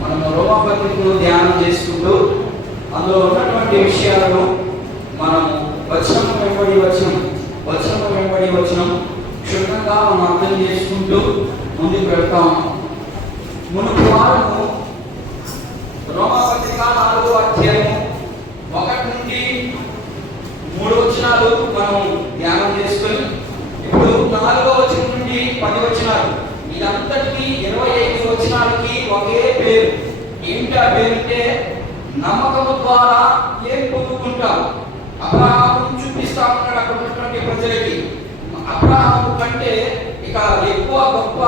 మనం రోమాపత్రికను ధ్యానం చేసుకుంటూ అందులో ఉన్నటువంటి విషయాలను మనం వచనం వెంబడి వచనం క్షుణ్ణంగా మనం అర్థం చేసుకుంటూ ముందుకు వెళ్తాము. మునుపు వారము రోమాపత్రిక 4వ అధ్యాయము 1 నుండి 3 వచనాలు మనం ధ్యానం చేసుకొని ఇప్పుడు 4వ వచనం నుండి 10 వచనాలు, ఇదంతటికి 25 వచనాలకి ఒకే పేరు. ఏంటి ఆ పేరుంటే నమ్మకము ద్వారా ఏం పొందుకుంటాం. అబ్రహాము చూపిస్తా ఉన్నాడు అక్కడ ఉన్నటువంటి ప్రజలకి. అబ్రహాము కంటే ఇక ఎక్కువ గొప్ప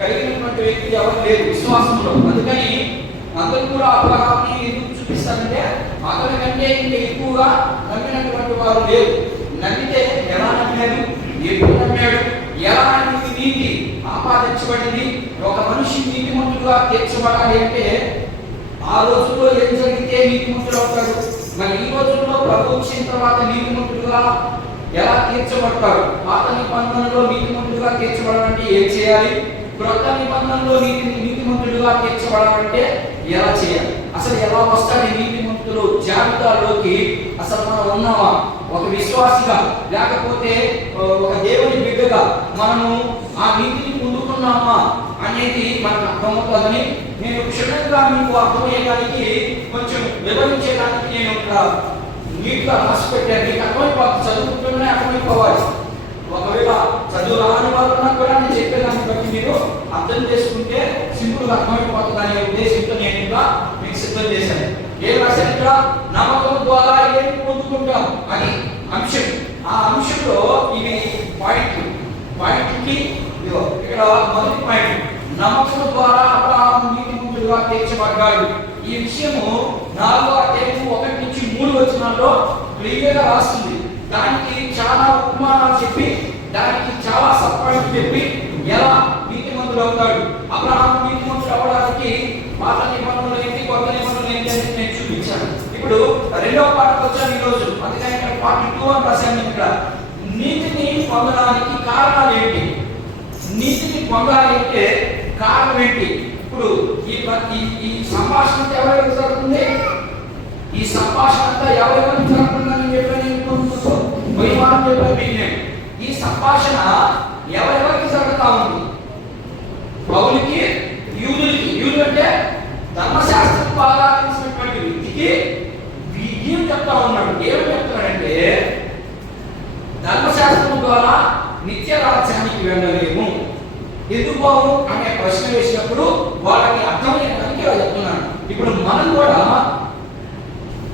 కలిగినటువంటి వ్యక్తి ఎవరు లేరు విశ్వాసంలో. అందుకని అందరూ కూడా అబ్రహాముని ఎందుకు చూపిస్తారంటే అతని కంటే ఇంకా ఎక్కువగా నమ్మినటువంటి వారు లేరు. నమ్మితే ఎలా నమ్మాడు, ఎప్పుడు నమ్మాడు, ఎలా అనేది నీతి ఆపాదించబడింది. ఒక మనిషి నీతిమంతుడుగా తీర్చబడాలి అంటే ఆ రోజుల్లో ఏం జరిగితే నీతిమంతుడు అవుతాడు. మరి ఈ రోజుల్లో ప్రభు వచ్చిన తర్వాత నీతిమంతుడుగా ఎలా తీర్చబడతారు? పాత నిబంధనలో నీతిమంతుడుగా తీర్చబడాలంటే ఏం చేయాలి? క్రొత్త నిబంధనలో నీతిమంతుడుగా తీర్చబడాలంటే ఎలా చేయాలి? అసలు ఎలా వస్తాడు ఈ నీతిమంతులు జాబితాలోకి? అసలు మనం ఉన్నామా? ఒక విశ్వాసిగా లేకపోతే ఒక దేవుని బిడ్డగా మనము ఆ నీతిని పొందుకున్నామా అనేది మనకు అర్థమవుతుందని నేను క్షుణ్ణంగా మీకు అర్థమయ్యడానికి కొంచెం వివరించడానికి నేను నీట్గా రాసి పెట్టాను. మీకు అర్థమైపోతుంది, చదువుకుంటూనే అర్థమైపోవాలి. ఒకవేళ చదువు రాని వాళ్ళన్నా కూడా నేను చెప్పేదాన్ని బట్టి మీరు అర్థం చేసుకుంటే సింపుల్గా అర్థమైపోతుంది అనే ఉద్దేశంతో నేను ఇంకా మీకు సిద్ధం చేశాను. ఏం రాశాను ఇక్కడ? నమ్మకం ద్వారా ఏం పొందుకుంటాం అని అంశం. ఆ అంశంలో ఇవి పాయింట్కి ఇక్కడ మొదటి పాయింట్, నమ్మకం ద్వారా అబ్రహాము నీతిమంతుడుగా తీర్చబడ్డాడు. ఈ విషయము 4వ అధ్యాయము 1 నుంచి 3 వచనాల్లో క్లియర్గా రాస్తుంది. దానికి చాలా ఉపమానాలు చెప్పి, దానికి చాలా సబ్ పాయింట్లు చెప్పి ఎలా నీతిమంతుడు అవుతాడు, అబ్రహాము నీతిమంతుడు అవ్వడానికి పాత నిబంధనలు ఏంటి, కొత్త నిబంధనలు ఏంటి అని నేను చూపించాను. ఇప్పుడు 2వ పాఠకు వచ్చాను ఈరోజు. అందుకని ఇక్కడ పార్ట్ 2 అని రాశాను. ఇక్కడ నీతిని పొందడానికి కారణాలు ఏంటి, నీతిని పొందాలంటే కారణం ఏంటి? ఇప్పుడు ఈ సంభాషణ ఎవరెవరికి జరుగుతుంది? ఈ సంభాషణ అంతా ఎవరెవరికి జరుగుతుందని చెప్పాను. వైమానం చెప్పాను మీకు నేను. ఈ సంభాషణ ఎవరెవరికి జరుగుతా ఉంది? పౌలుకి, యూదులకి. యూదులు అంటే ధర్మశాస్త్రం బాగా తెలిసినటువంటి వ్యక్తికి ఏం చెప్తా ఉన్నాడు? ఏమని చెప్తున్నాడంటే ధర్మశాస్త్రం ద్వారా నిత్య రాజ్యానికి వెళ్ళలేము. ఎందుకు అనే ప్రశ్న వేసినప్పుడు వాళ్ళకి అర్థమయ్యేదానికి చెప్తున్నాను. ఇప్పుడు మనం కూడా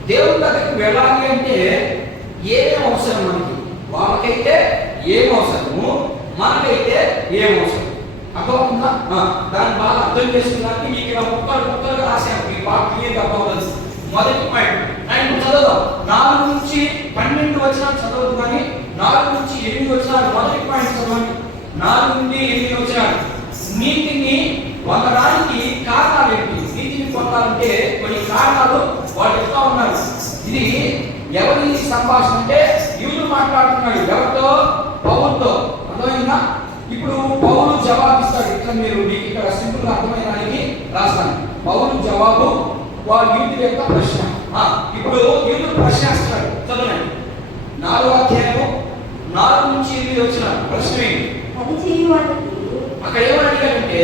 దేవుని దగ్గరికి వెళ్ళాలి అంటే ఏమేమి అవసరం మనకి? వాళ్ళకైతే ఏం అవసరము, మనకైతే ఏం అవసరం? అర్థమవుతుందా? దాన్ని బాగా అర్థం చేసుకున్నాక మీకు ఇలా ముక్కలుగా రాశాను. మీకు బాగా క్లియర్గా అర్థమవుతుంది. మొదటి పాయింట్ నేను చదువుదాం. 4 నుంచి 12 వచనాలు చదవద్దు, కానీ 4 నుంచి 8 వచనాలు మొదటి పాయింట్ చదవండి. 4 నుండి 8 వచనాలు. నీతిని పొందడానికి కారణాలు ఏంటి? నీతిని పొందాలంటే కొన్ని కారణాలు వాళ్ళు చెప్తా ఉన్నారు. ఇది ఎవరి సంభాషణ అంటే యూదులు మాట్లాడుతున్నాడు. ఎవరితో? పౌలుతో. అర్థమైందా? ఇప్పుడు పౌలు జవాబిస్తాడు. ఇట్లా మీకు ఇక్కడ సింపుల్ గా అర్థమయ్యడానికి రాస్తాను. పౌలు జవాబు వాళ్ళ యూదుల యొక్క ప్రశ్న. ఇప్పుడు యూదులు ప్రశ్న వేస్తున్నాడు. చదవండి. 4వ అధ్యాయము 4 నుంచి 8 వచ్చిన ప్రశ్న ఏంటి? అక్కడ ఏమని అడిగాడంటే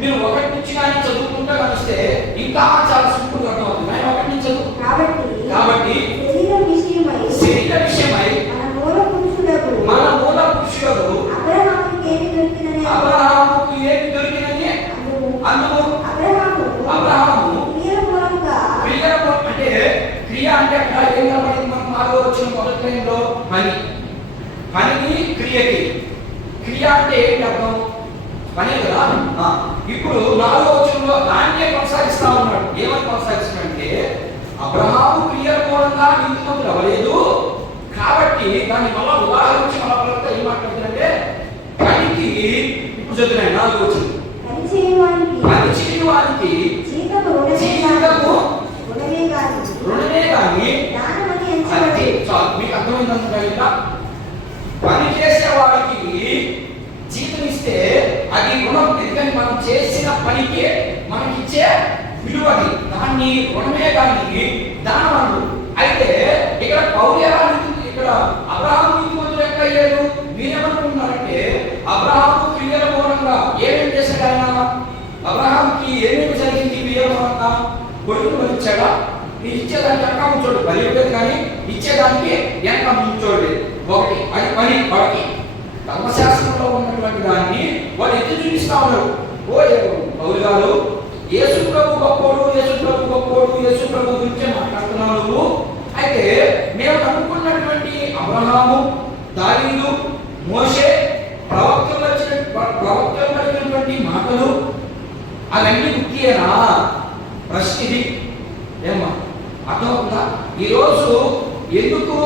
మీరు 1 నుంచి కానీ చదువుకుంటా కనిస్తే ఇంకా చాలా సింపుల్ గా అర్థమవుతుంది. నేను 1 నుంచి చదువు కాబట్టి శరీర విషయమై మన మూల పురుషులకు అబ్రహాముకు ఏమి దొరికినది? అందుకు అబ్రహాము క్రియ అంటే క్రియ అంటే అక్కడ ఏం కనబడింది? మనం 4వ వచ్చిన మొదటి లైన్లో పనికి క్రియకి. క్రియ అంటే ఏంటి అర్థం? పనే కదా. ఇప్పుడు 4వ వచనంలో దాన్నే కొనసాగిస్తా ఉన్నాడు. ఏమని కొనసాగిస్తున్నాడంటే అబ్రహాము క్రియల మూలంగా నీతిమంతుడు అవ్వలేదు కాబట్టి దాన్ని మళ్ళా ఉదాహరించి మళ్ళా ఏం మాట్లాడుతుందంటే పనికి. ఇప్పుడు చదువుతున్నాయి 4వ వచనం. పని చేయవానికి జీతము రుణమే కానీ మీకు అర్థమైందంటే పని చేసే వాడికి జీతం ఇస్తే అది రుణం. ఎందుకని మనం చేసిన పనికి మనకిచ్చే విలువది, దాన్ని రుణమే కానీ దానం అన్నారు. అయితే ఇక్కడ పౌలు ఇక్కడ అబ్రహాము నీతిమంతుడు ఎక్కడ అయ్యాడు? మీరేమనుకుంటున్నారంటే అబ్రహాము క్రియల మూలంగా ఏమేమి చేశాడు? ఆయన అబ్రహాంకి ఏమేమి జరిగింది? క్రియల మూలంగా కొడుకును ఇచ్చాడా? ఇచ్చేదానికి వెనక ముంచోడు, బలి ఇవ్వలేదు కానీ ఇచ్చేదానికి వెనక ముంచోడు. ఒకటి అది పని వాడికి ధర్మశాస్త్రంలో ఉన్నటువంటి దాన్ని వాడు ఎత్తి చూపిస్తా ఉన్నారు. పౌలు గారు యేసు ప్రభు గొప్పోడు, యేసు ప్రభు గొప్పోడు, యేసు ప్రభు గురించే మాట్లాడుతున్నావు నువ్వు. అయితే మేము నమ్ముకున్నటువంటి అబ్రహాము, దావీదు, మోషే ప్రవక్తలు వచ్చినటువంటి మాటలు అవన్నీ ముఖ్యనా? ప్రశ్న ఇది. ఏమా అర్థమవుతుందా? ఈరోజు ఎందుకు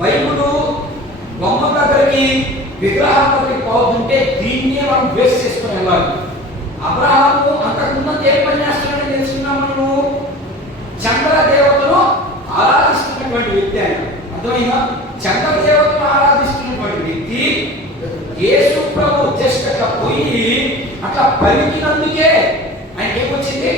బైబుల్ బొమ్మ దగ్గరికి విగ్రహం దగ్గరికి పోతుంటే దీన్నే మనం వేస్ట్ చేసుకుని వెళ్ళాలి. అబ్రహాము అంతకుముందు ఏ పని చేస్తున్నాడని తెలుసుకున్నాం. మనము చంద్ర దేవతను ఆరాధిస్తున్నటువంటి వ్యక్తి. ఆయన అర్థమైనా? చంద్ర దేవతను ఆరాధిస్తున్నటువంటి వ్యక్తి యేసు ప్రభు జస్ట్ అట్లా పోయి అట్లా పలికినందుకే ఆయనకి ఏమొచ్చింది?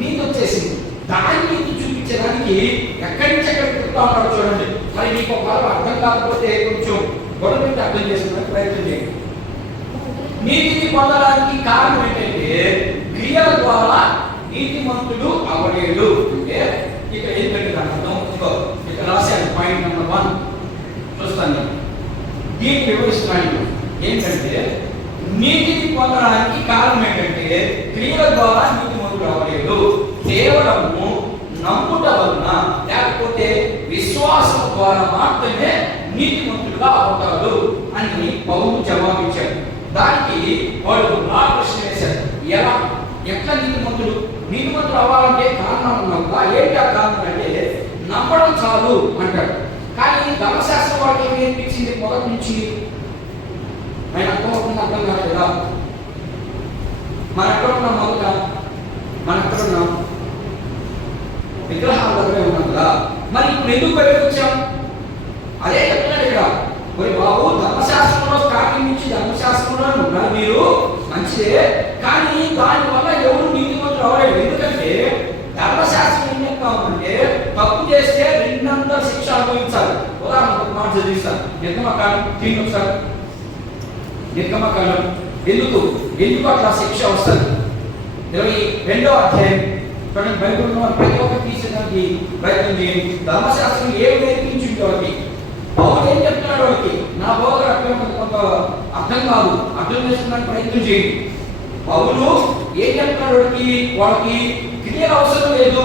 నీతి వచ్చేసింది. దాన్ని నీతి చూపించడానికి ఎక్కడి నుంచి ఎక్కడికి చెప్తా ఉన్నాడు చూడండి. మరి మీకు ఒకవేళ అర్థం కాకపోతే కొంచెం గొడవ పెట్టి అర్థం చేసుకోవడానికి ప్రయత్నం చేయండి. నీతిని పొందడానికి కారణం ఏంటంటే క్రియల ద్వారా నీతిమంతుడు అవ్వలేడు. అంటే ఇక్కడ ఏంటంటే దాని అర్థం ఇక్కడ రాశాను. పాయింట్ నెంబర్ 1 చూస్తాను. దీన్ని వివరిస్తున్నాను. ఏంటంటే నీతిని పొందడానికి కారణం ఏంటంటే క్రియల ద్వారా నీతిమంతుడు అవ్వలేడు. కేవలము నమ్ముట వలన లేకపోతే విశ్వాసం ద్వారా మాత్రమే నీతిమంతుడుగా అవుతాడు అని పౌలు జవాబిచ్చాడు. దానికి వాడు నా ప్రశ్న వేశాడు. ఎలా ఎట్లా నీతిమంతుడు అవ్వాలంటే కారణం ఉన్నప్పుడు ఏంటి ఆ కారణం అంటే నమ్మడం చాలు అంటాడు. కానీ ధర్మశాస్త్రం వాడికి ఏం నేర్పించింది? మొదటి నుంచి ఆయన అర్థం కాలేదా? మన ఎక్కడ ఉన్నాం? మొదట మనం ఎక్కడ ఉన్నాం? విగ్రహాల దగ్గరే ఉన్నాం కదా. మరి ఇప్పుడు ఎందుకు బయటకు వచ్చాం? అదే చెప్తున్నాడు ఇక్కడ. మరి బాబు ధర్మశాస్త్రంలో స్టార్టింగ్ నుంచి ధర్మశాస్త్రంలో ఉన్నారు మీరు, మంచిదే. కానీ దానివల్ల ఎవరు నీతిమంతులు అవ్వలేదు. ఎందుకంటే ధర్మశాస్త్రం ఏం చెప్తామంటే తప్పు చేస్తే 200 శిక్ష అనుభవించాలి. ఉదాహరణ ఒక మాట చదివిస్తాను. నిర్గమకాండం 3 ఒకసారి. నిర్గమకాండం ఎందుకు అట్లా శిక్ష వస్తుంది? 22వ అధ్యాయం చూడండి. బైబిల్లో ప్రతి ఒక్కటి తీసేదానికి ప్రయత్నం చేయండి. ధర్మశాస్త్రం ఏం నేర్పించింది వాళ్ళకి? పౌలు ఏం చెప్తున్నాడు వాళ్ళకి? నా బోధ కొంత అర్థం కాదు, అర్థం చేసుకోవడానికి ప్రయత్నం చేయండి. పౌలు ఏం చెప్తున్నాడు వాళ్ళకి? క్రియ అవసరం లేదు.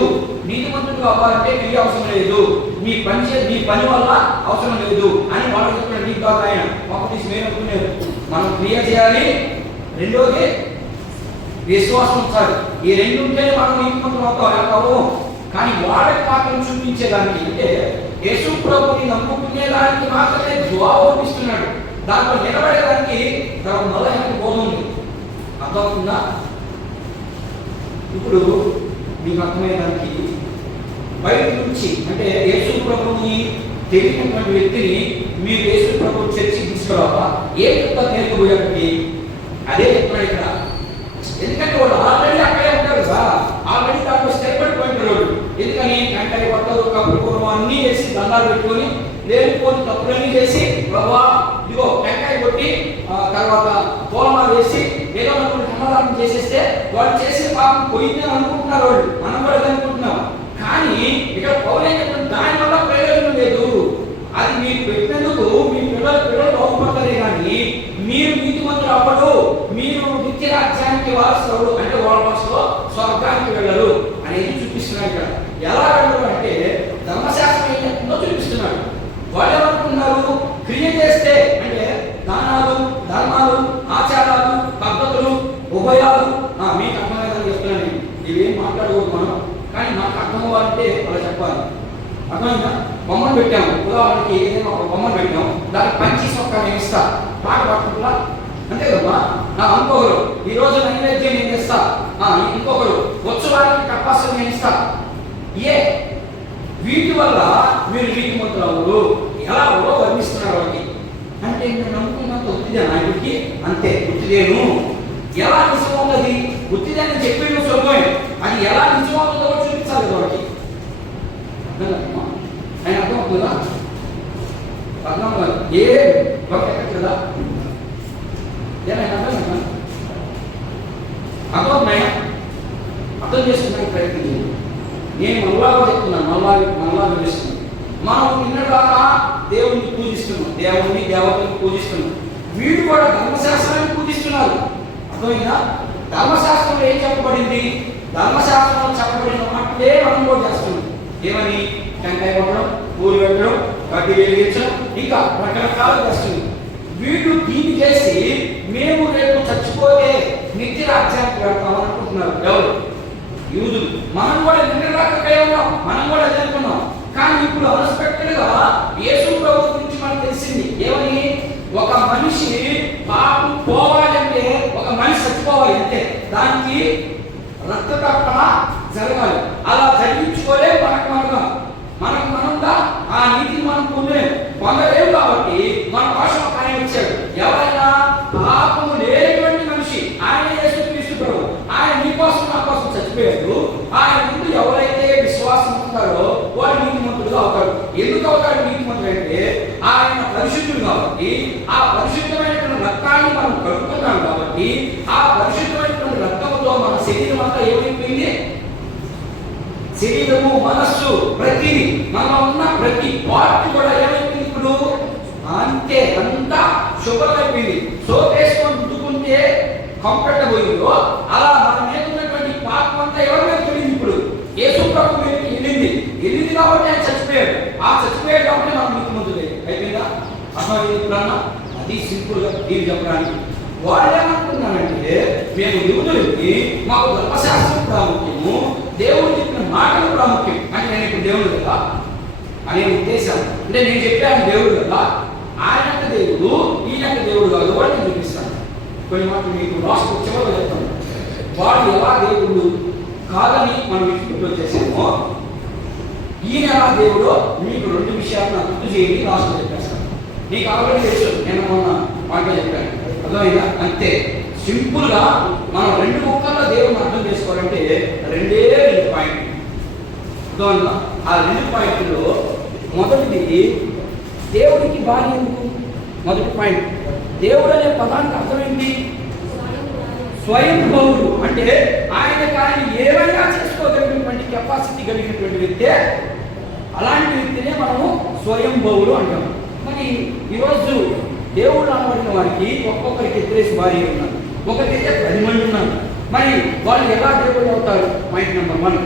నీతిమంతుడు అవ్వాలంటే క్రియ అవసరం లేదు. మీ పని వల్ల అవసరం లేదు అని వాళ్ళు చెప్తున్నాడు. నీకు కాదు ఆయన ఒకటి మేమనుకునేది మనం క్రియ చేయాలి, రెండోది విశ్వాసం ఉంచాలి. ఈ రెండు ఉంటేనే మనం నీతిమంతులు అవుతాము. కానీ వాళ్ళకి మాత్రం చూపించేదానికి అంటే యేసు ప్రభుని నమ్ముకునేదానికి మాత్రమే జవాబు ఇస్తున్నాడు. దాంట్లో నిలబడేదానికి మొదలైన బోధ ఉంది. అర్థమవుతుందా? ఇప్పుడు మీకు అర్థమయ్యేదానికి బయట నుంచి అంటే యేసు ప్రభుని తెలియనటువంటి వ్యక్తిని మీరు యేసు ప్రభు చర్చికి తీసుకురావా? ఏ చెప్తా నేర్చుకోబోయేది అదే చెప్తున్నాడు ఇక్కడ. ఎందుకంటే వాళ్ళు ఆల్రెడీ అక్కడే ఉంటారు కదా, ఆల్రెడీ దాంట్లో స్థిరపడిపోయింటారు. ఎందుకని అంటే కొత్తలు కప్పులు పూర్వం అన్నీ చేసి దండాలు పెట్టుకొని లేనిపోని తప్పులన్నీ చేసి ప్రభా ఇదిగో టెంకాయ కొట్టి తర్వాత పూలమాలు వేసి ఏదో సమాధానం చేసేస్తే వాళ్ళు చేసే పాపం పోయిందని అనుకుంటున్నారు. వాళ్ళు మనం కూడా అనుకుంటున్నాం. కానీ ఇక్కడ పౌరేంద్ర దాని వల్ల ప్రయోజనం లేదు. అది మీరు పెట్టినందుకు మీ పిల్లలు బాగుపడతారే కానీ మీరు నీతిమంతులు అవ్వడు, మీరు నిత్య రాజ్యానికి వారసుడు అంటే వాళ్ళ భాషలో స్వర్గానికి వెళ్ళరు అనేది చూపిస్తున్నాడు ఇక్కడ. ఎలా వెళ్ళరు అంటే ధర్మశాస్త్రం ఏం చెప్తుందో చూపిస్తున్నాడు. వాళ్ళు ఏమనుకున్నారు? క్రియ చేస్తే అంటే దానాలు, ధర్మాలు, ఆచారాలు, పద్ధతులు, ఉభయాలు మీకు అర్థమయ్యేదని చెప్తున్నాను. ఇవేం మాట్లాడకూడదు మనం, కానీ మాకు అర్థం అవ్వాలంటే అలా చెప్పాలి. అర్థమైందా? బొమ్మను పెట్టాము. ఉదాహరణకి ఏదైనా ఒక బొమ్మను పెట్టాము, దానికి పంచి సొక్క నేను ఇస్తా, పాట పట్టుకుంటా అంతే కదా. ఇంకొకరు ఈరోజు నైవేద్యం నేను ఇస్తా, ఇంకొకరు ఉత్సవానికి కపాసం నేను ఇస్తా. వీటి వల్ల మీరు నీతిమంతులు అవ్వరు. ఎలా వర్ణిస్తున్నారు వాళ్ళకి అంటే నేను నమ్ముకున్నంత ఒత్తిదేనా ఆయనకి? అంతే, ఒత్తిదేను. ఎలా నిజమవుతుంది? ఒత్తిదని చెప్పేది సులభమే. అది ఎలా నిజమవుతుందో చూపించాలి వాడికి. ఆయన అర్థమవుతుందా? అర్థం కాదు. ఏ కదా అర్థమవుతున్నాయా? అర్థం చేసుకున్నాను ప్రయత్నం చేయండి. నేను మళ్ళా చెప్తున్నాను, మళ్ళా వివరిస్తున్నాను. మనం నిన్నదాకా దేవుడిని పూజిస్తున్నాం, దేవుడిని దేవతలను పూజిస్తున్నాం. వీడు కూడా ధర్మశాస్త్రాన్ని పూజిస్తున్నారు. అర్థమైందా? ధర్మశాస్త్రంలో ఏం చెప్పబడింది? ధర్మశాస్త్రంలో చెప్పబడిన మాటలే మనం కూడా చేస్తున్నాం. ఏమని? టెంకాయ కొట్టడం, పూలు పెట్టడం, కడ్డీ వెలిగించడం, ఇంకా రకరకాలు చేస్తుంది. వీళ్ళు దీన్ని చేసి మేము రేపు చచ్చిపోతే నిత్య రాజ్యానికి వెళ్తాం అనుకుంటున్నారు. ఎవరు? యూదులు. మనం కూడా నిన్నదాకా ఉన్నాం, మనం కూడా ఎదుర్కొన్నాం. కానీ ఇప్పుడు అన్ఎక్స్పెక్టెడ్ గా యేసు ప్రభు గురించి మనకు తెలిసింది. ఏమని? ఒక మనిషి పాపం పోవాలంటే ఒక మనిషి చచ్చిపోవాలి అంతే. దానికి రక్త తర్పణ జరగాలి. అలా జరిగించుకోలే మనకు మనంగా ఆ నీతిని మనం పొందలేము. కాబట్టి మన కోసం ఆయన ఇచ్చాడు. ఎవరైనా పాపము లేనటువంటి మనిషి ఆయన యేసుక్రీస్తు ప్రభు, ఆయన నీ కోసం నా కోసం చచ్చిపోయాడు. ఆయన ముందు ఎవరైతే విశ్వాసం ఉంటారో వాడు నీతిమంతుడుగా అవుతాడు. ఎందుకు అవుతాడు నీతిమంతుడు అంటే ఆయన పరిశుద్ధుడు కాబట్టి. ఆ పరిశుద్ధమైనటువంటి రక్తాన్ని మనం కడుక్కున్నాం కాబట్టి ఆ పరిశుద్ధమైనటువంటి రక్తంతో మన శరీరం అంతా ఏమైపోయింది? శరీరము, మనస్సు, ప్రతి మనలో ఉన్న ప్రతి పార్ట్ కూడా ఏమైపోయింది ఇప్పుడు? అంతే, అంతా శుభ్రమైపోయింది. సోప్ వేసుకొని రుద్దుకుంటే కంఫర్ట్ పోయిందో అలా మన మీద ఉన్నటువంటి పాపం అంతా ఎవరి మీద వెళ్ళింది? ఇప్పుడు యేసు ప్రభు మీదకి వెళ్ళింది కాబట్టి ఆయన చచ్చిపోయాడు. ఆ చచ్చిపోయాడు కాబట్టి మనం నీతిమంతులే. అయిపోయిందా? అర్థమైంది ఇప్పుడన్నా? అది సింపుల్ గా దీన్ని చెప్పడానికి. వాళ్ళు ఏమనుకున్నారంటే మేము యూదులకి మాకు ధర్మశాస్త్రం ప్రాముఖ్యము, దేవుడు చెప్పిన మాటలు ప్రాముఖ్యం. అంటే నేను ఇప్పుడు దేవుడు కదా అనే ఉద్దేశం. అంటే నేను చెప్పాను దేవుడు కదా, ఆయనంత దేవుడు ఈయనంత దేవుడు కాదు కూడా నేను చూపిస్తాను. కొన్ని మాటలు మీకు లాస్ట్ చివరిలో చెప్తాను. వాడు ఎలా దేవుడు కాదని మనం ఇప్పుడు వచ్చేసామో ఈయన ఎలా దేవుడో మీకు రెండు విషయాలు నాకు గుర్తు చేయండి. లాస్ట్ చెప్పేస్తాను. నీకు ఆల్రెడీ తెలుసు, నేను మొన్న మాట చెప్పాను. అర్థమైందా? అంతే సింపుల్ గా మనం రెండు ముక్కల్లో దేవుని అర్థం చేసుకోవాలంటే రెండు పాయింట్. అర్థమైందా? ఆ రెండు పాయింట్లో మొదటిది దేవుడికి భార్య ఎందుకు? మొదటి పాయింట్, దేవుడు అనే పదానికి అర్థం ఏంటి? స్వయం భౌరుడు. అంటే ఆయన ఏమైనా చేసుకోగలిగినటువంటి కెపాసిటీ కలిగినటువంటి వ్యక్తే. అలాంటి వ్యక్తినే మనము స్వయం భౌరుడు అంటాం. మరి ఈరోజు దేవుడు అనబడిన వారికి ఒక్కొక్కరికి ఎత్తేసి భార్య ఉన్నారు, ఒకరికైతే 10 మంది ఉన్నారు. మరి వాళ్ళు ఎలా దేవుడు అవుతారు? Point number 1.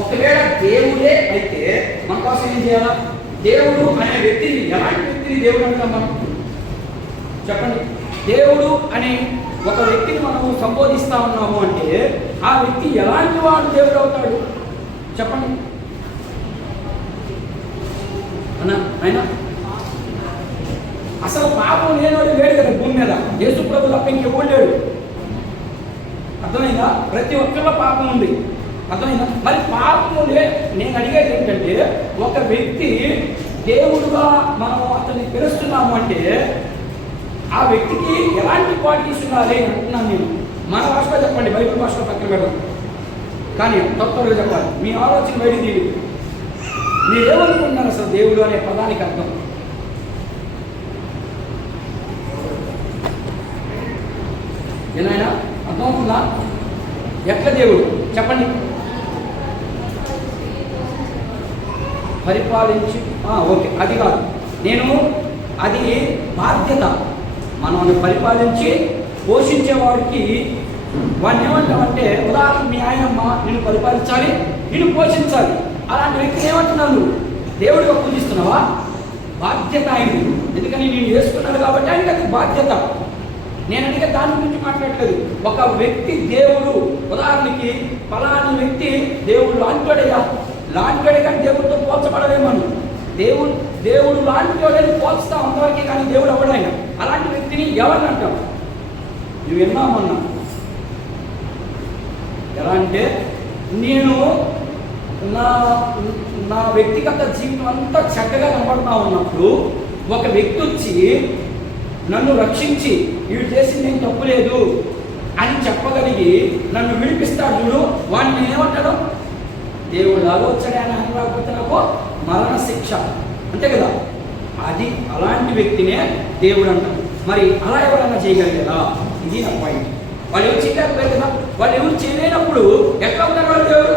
ఒకవేళ దేవుడే అయితే మన కోసం ఏం చేయాలా? దేవుడు అనే వ్యక్తిని, ఎలాంటి వ్యక్తిని దేవుడు అంటాం మనం? చెప్పండి. దేవుడు అనే ఒక వ్యక్తిని మనం సంబోధిస్తా ఉన్నాము అంటే ఆ వ్యక్తి ఎలాంటి వాడు దేవుడు అవుతాడు? చెప్పండి అన్నా. ఆయన అసలు పాపం లేనివాడు లేడు కదా భూమి మీద. యేసు ప్రభు తప్ప ఇంకెవ్వడు లేడు. అర్థమైందా? ప్రతి ఒక్కరిలో పాపం ఉంది. అర్థమైందా? మరి పాపము నేను అడిగేది ఏంటంటే ఒక వ్యక్తి దేవుడుగా మనం అతన్ని పిలుస్తున్నాము అంటే ఆ వ్యక్తికి ఎలాంటి క్వాలిటీస్ ఉండాలి అంటున్నాను నేను. మన భాషలో చెప్పండి, బైబిల్ భాషలో పక్కన పెడదాం. కానీ తొందరగా చెప్పాలి. మీ ఆలోచన బయట తీరు. మీరేమనుకుంటున్నారు అసలు దేవుడు అనే పదానికి అర్థం? ఏనాయనా అర్థమవుతుందా? ఎట్లా దేవుడు చెప్పండి? పరిపాలించి ఓకే, అది కాదు. నేను అది బాధ్యత. మనం పరిపాలించి పోషించేవాడికి వాడిని ఏమంటామంటే, ఉదాహరణ మీ ఆయనమ్మ నిన్ను పరిపాలించాలి, నిన్ను పోషించాలి. అలాంటి వ్యక్తిని ఏమంటున్నాను? దేవుడిగా పూజిస్తున్నావా? బాధ్యత ఆయనది. ఎందుకని నేను చేసుకున్నాను కాబట్టి ఆయనకి అది బాధ్యత. నేను అడిగే దాని గురించి మాట్లాడలేదు. ఒక వ్యక్తి దేవుడు, ఉదాహరణకి ఫలాని వ్యక్తి దేవుడు లాంటివాడేగా, లాంటివాడే కానీ దేవుడితో పోల్చబడలేమను. దేవుడు లాంటి వాడని పోల్చుతా ఉన్నవారికి కానీ దేవుడు ఎవడైనా అలాంటి వ్యక్తిని ఎవరిని అంటాం? నువ్వు విన్నామన్నా. ఎలా అంటే నేను నా వ్యక్తిగత జీవితం అంతా చక్కగా కనబడుతూ ఉన్నప్పుడు ఒక వ్యక్తి వచ్చి నన్ను రక్షించి వీడు చేసింది నేను తప్పులేదు అని చెప్పగలిగి నన్ను విడిపిస్తాడు చూడు, వాడిని ఏమంటాడు? దేవుడు ఆలోచన అని రాకపోతే నాకు మరణ శిక్ష, అంతే కదా. అది అలాంటి వ్యక్తినే దేవుడు అంటాడు. మరి అలా ఎవరైనా చేయగలిగారా? ఇది నా పాయింట్. వాళ్ళు ఎవరు చేయలేకపోయారు కదా. వాళ్ళు ఎవరు చేయలేనప్పుడు ఎట్లా ఉంటారు వాళ్ళు దేవుడు?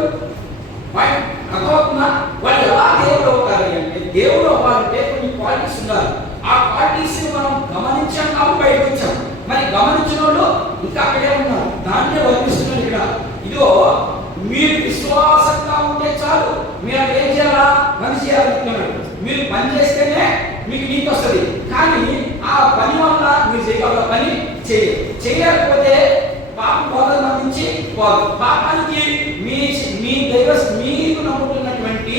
అర్థమవుతుందా? వాళ్ళు ఎలా దేవుడు అవుతారు అంటే, దేవుడు అవ్వాలంటే కొన్ని క్వాలిటీస్ ఉండాలి. ఆ క్వాలిటీస్ మనం గమనించాం కాబట్టి బయటకు వచ్చాం. మరి గమనించిన వాళ్ళు ఇంకా అక్కడే ఉన్నారు. దాన్నే వర్ణిస్తున్నారు ఇక్కడ. ఇదిగో మీరు విశ్వాసంగా ఉంటే చాలు, మీరు అక్కడ ఏం చేయాలా? పని చేయాలనుకున్నాడు. మీరు పని చేస్తేనే మీకు నీతి వస్తుంది. కానీ ఆ పని వల్ల మీరు చేయగల పని చేయకపోతే పాపం బాధ మందించి పాపానికి మీ దైవ మీకు నమ్ముతున్నటువంటి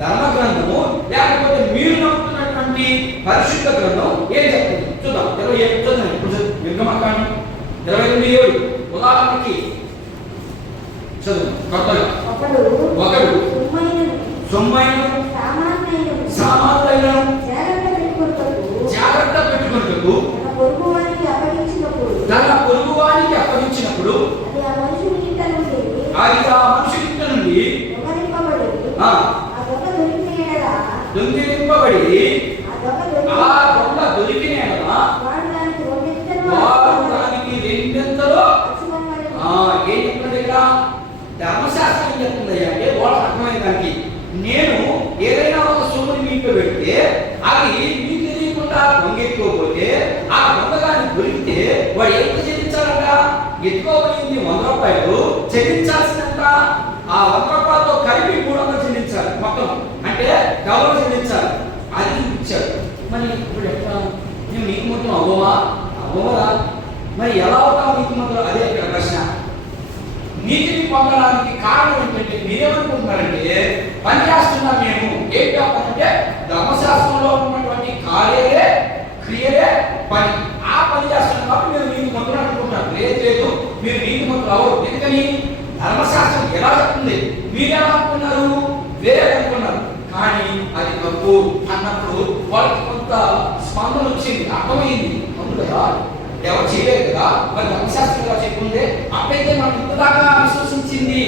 ధర్మ గ్రంథము లేకపోతే మీరు నమ్ముతున్నటువంటి పరిశుద్ధ గ్రంథం ఏం చెప్తుంది చూద్దాం. 27 చూద్దాం. నిర్గమకాండం 28:7 ఉదాహరణకి చదువు. ఒకడు సొమ్మైనను సామాన్లైనను జాగ్రత్త పెట్టుకొనుటకు తన పొరుగువానికి అప్పగించినప్పుడు అది ఆ మనుషుని ఇంట నుండి దొంగిలింపబడి ఆ దొంగ దొరికిన వారు దానికి రెండింతలో ఏం చెప్తుంది ఇక్కడ? ధర్మశాస్త్రం ఏం చెప్తుంది అంటే వాళ్ళకి అర్థమైన దానికి, నేను ఏదైనా ఒక సొమ్ముని మీకు పెడితే అది మీకు తెలియకుండా దొంగెత్తుకోకపోతే ఆ దొంగగాన్ని దొరికితే వాడు ఎంత చెల్లించాలంట? ఎత్తుకోబోయింది 100 రూపాయలు, చెల్లించాల్సినంత ఆ 100 రూపాయలతో కలిపి 300 చెల్లించాలి మొత్తం. అంటే డబుల్ చెల్లించాలి. అది చూపించాడు. మరి ఇప్పుడు ఎట్లా? మేము నీకు మొత్తం అవ్వదా? మరి ఎలా అవుతావు నీకు మొత్తం? అదే ఇక్కడ ప్రశ్న. నీతిని పొందడానికి కారణం ఏంటంటే మీరేమనుకుంటున్నారంటే పని చేస్తున్నాం మేము. ఏంటి ఆ పని అంటే ధర్మశాస్త్రంలో ఉన్నటువంటి కార్యలే క్రియలే పని. ఆ పని చేస్తున్నాం కాబట్టి మీరు నీతి మంత్రులు అనుకుంటున్నారు. లేదు, మీరు నీతి మంత్రులు అవరు. ఎందుకని? ధర్మశాస్త్రం ఎలా చెప్తుంది, మీరెలా అనుకున్నారు? వేరే అనుకున్నారు. కానీ అది తప్పు అన్నప్పుడు వాళ్ళకి కొంత స్పందన వచ్చింది, అర్థమైంది. అవును కదా, ఎవరు చేయలేదు కదా, మరి ధర్మశాస్త్రంగా చెప్పుందే. అప్పుడైతే మనం ఇంతదాకా విశ్వసించింది